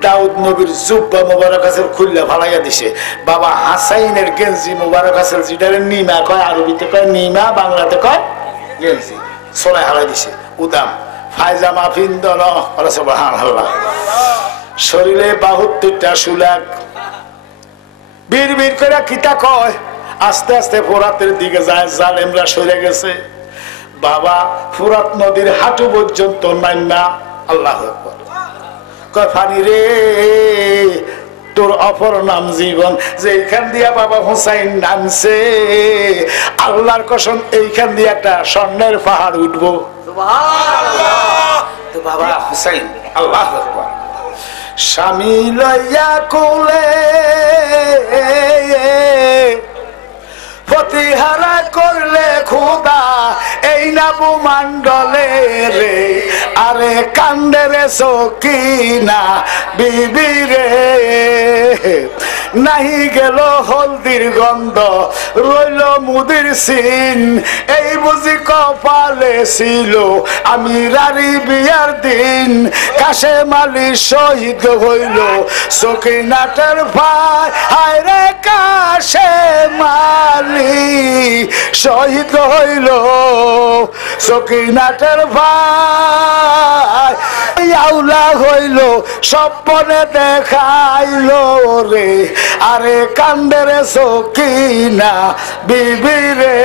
দাউদ নবীর জুব্বা মুবারক আছে খুললে ভাড়াইয়া দিছে। বাবা হাসাইনের গেঞ্জি মুবারক আছে যেটারে নিমা কয়, আরবিতে কয় নিমা, বাংলাতে কয় গেঞ্জি, সোলাই হারাই দিছে। উদাম ফায়জামা ফিন্দন সুবহানাল্লাহ। শরীরে 72টা সুলাক। বীর বীর করে কিতা কয়, আস্তে আস্তে ফোরাতের দিকে যায়, জালেমরা সরে গেছে। বাবা ফোরাত নদীর হাঁটু পর্যন্ত নাইমা আল্লাহু আকবার কয় ফানি রে তোর অপর নাম জীবন। যে এইখান দিয়া বাবা হুসাইন নামছে আল্লাহর কসম এইখান দিয়ে একটা স্বর্ণের পাহাড় উঠবো। সুবহানাল্লাহ। তো বাবা হুসাইন আল্লাহু আকবার স্বামী লইয়া কোলে প্রতিহারা করলে খোদা এই নাবু মন্ডলে রে। আরে কান্দে রে সকিনা বিবি রে, নাহি গেল হলদির গন্ধ রইল মুদির সিন। এই বুঝি কপালে ছিল আমি রারি বিয়ার দিন। কাশেম আলী শহীদ হইল সকিনাটার ভাই, হায় রে কাশেম আলী শহীদ হইল সকিনাটার ভাই। আউলা হইল স্বপ্নে দেখাইল রে। আরে কান্দে রে সকিনা বিবি রে।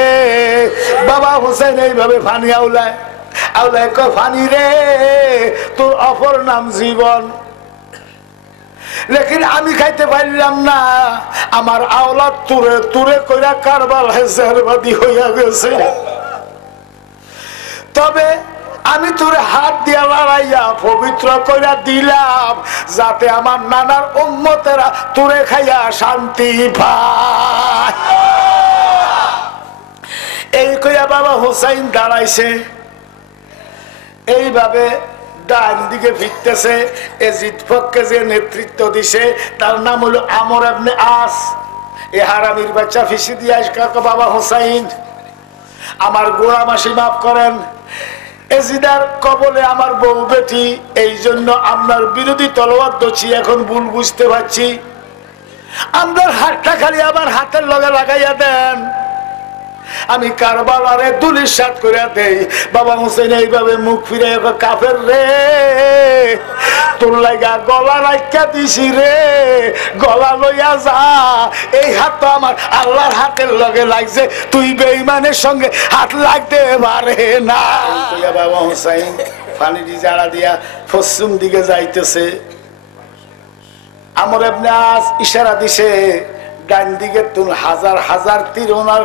বাবা হুসেন এইভাবে ফানি আউলায় আউলায় কয় ফানি রে তোর অপর নাম জীবন। লেকিন আমি খাইতে পারলাম না, আমার আওলাদ তুরে তুরে কইরা কারবালায় জারবাদি হইয়া গেছে। তবে আমি তোরে হাত দিয়া লড়াইয়া পবিত্র কইরা দিলাম যাতে আমার নানার উম্মতেরা তুরে খাইয়া শান্তি পায়। এই কইয়া বাবা হুসাইন দাঁড়াইছে এইভাবে, ডান দিকে ফিরতেছে। এজিদ পক্ষে যে নেতৃত্ব দিছে তার নাম হলো আমর ইবনে আস। এ হারামির বাচ্চা ফিসি দিয়ে কাকা বাবা হোসাইন, আমার গোড়া মাসি মাফ করেন, এজিদার কবলে আমার বউ বেটি, এই জন্য আপনার বিরোধী তলোয়ার দছি এখন ভুল বুঝতে পারছি। আপনার হাতটা খালি আমার হাতের লগে লাগাইয়া দেন, আমি কারবালারে দুলির সাত করে দেই। বাবা হোসেন এইভাবে মুখ ফিরে কাফের রে, তোর লাগা গলা রাখা দিছি রে, গলা লইয়া যা। এই হাত তো আমার আল্লাহর হাতের লগে লাগছে, তুই বেঈমানের সঙ্গে হাত লাগতে পারে না। বাবা হোসেন পানি জাড়া দিয়া পশ্চিম দিকে যাইতেছে। আমর ইবনে আস ইশারা দিছে ডান দিকে তুল হাজার হাজার তীর ওনার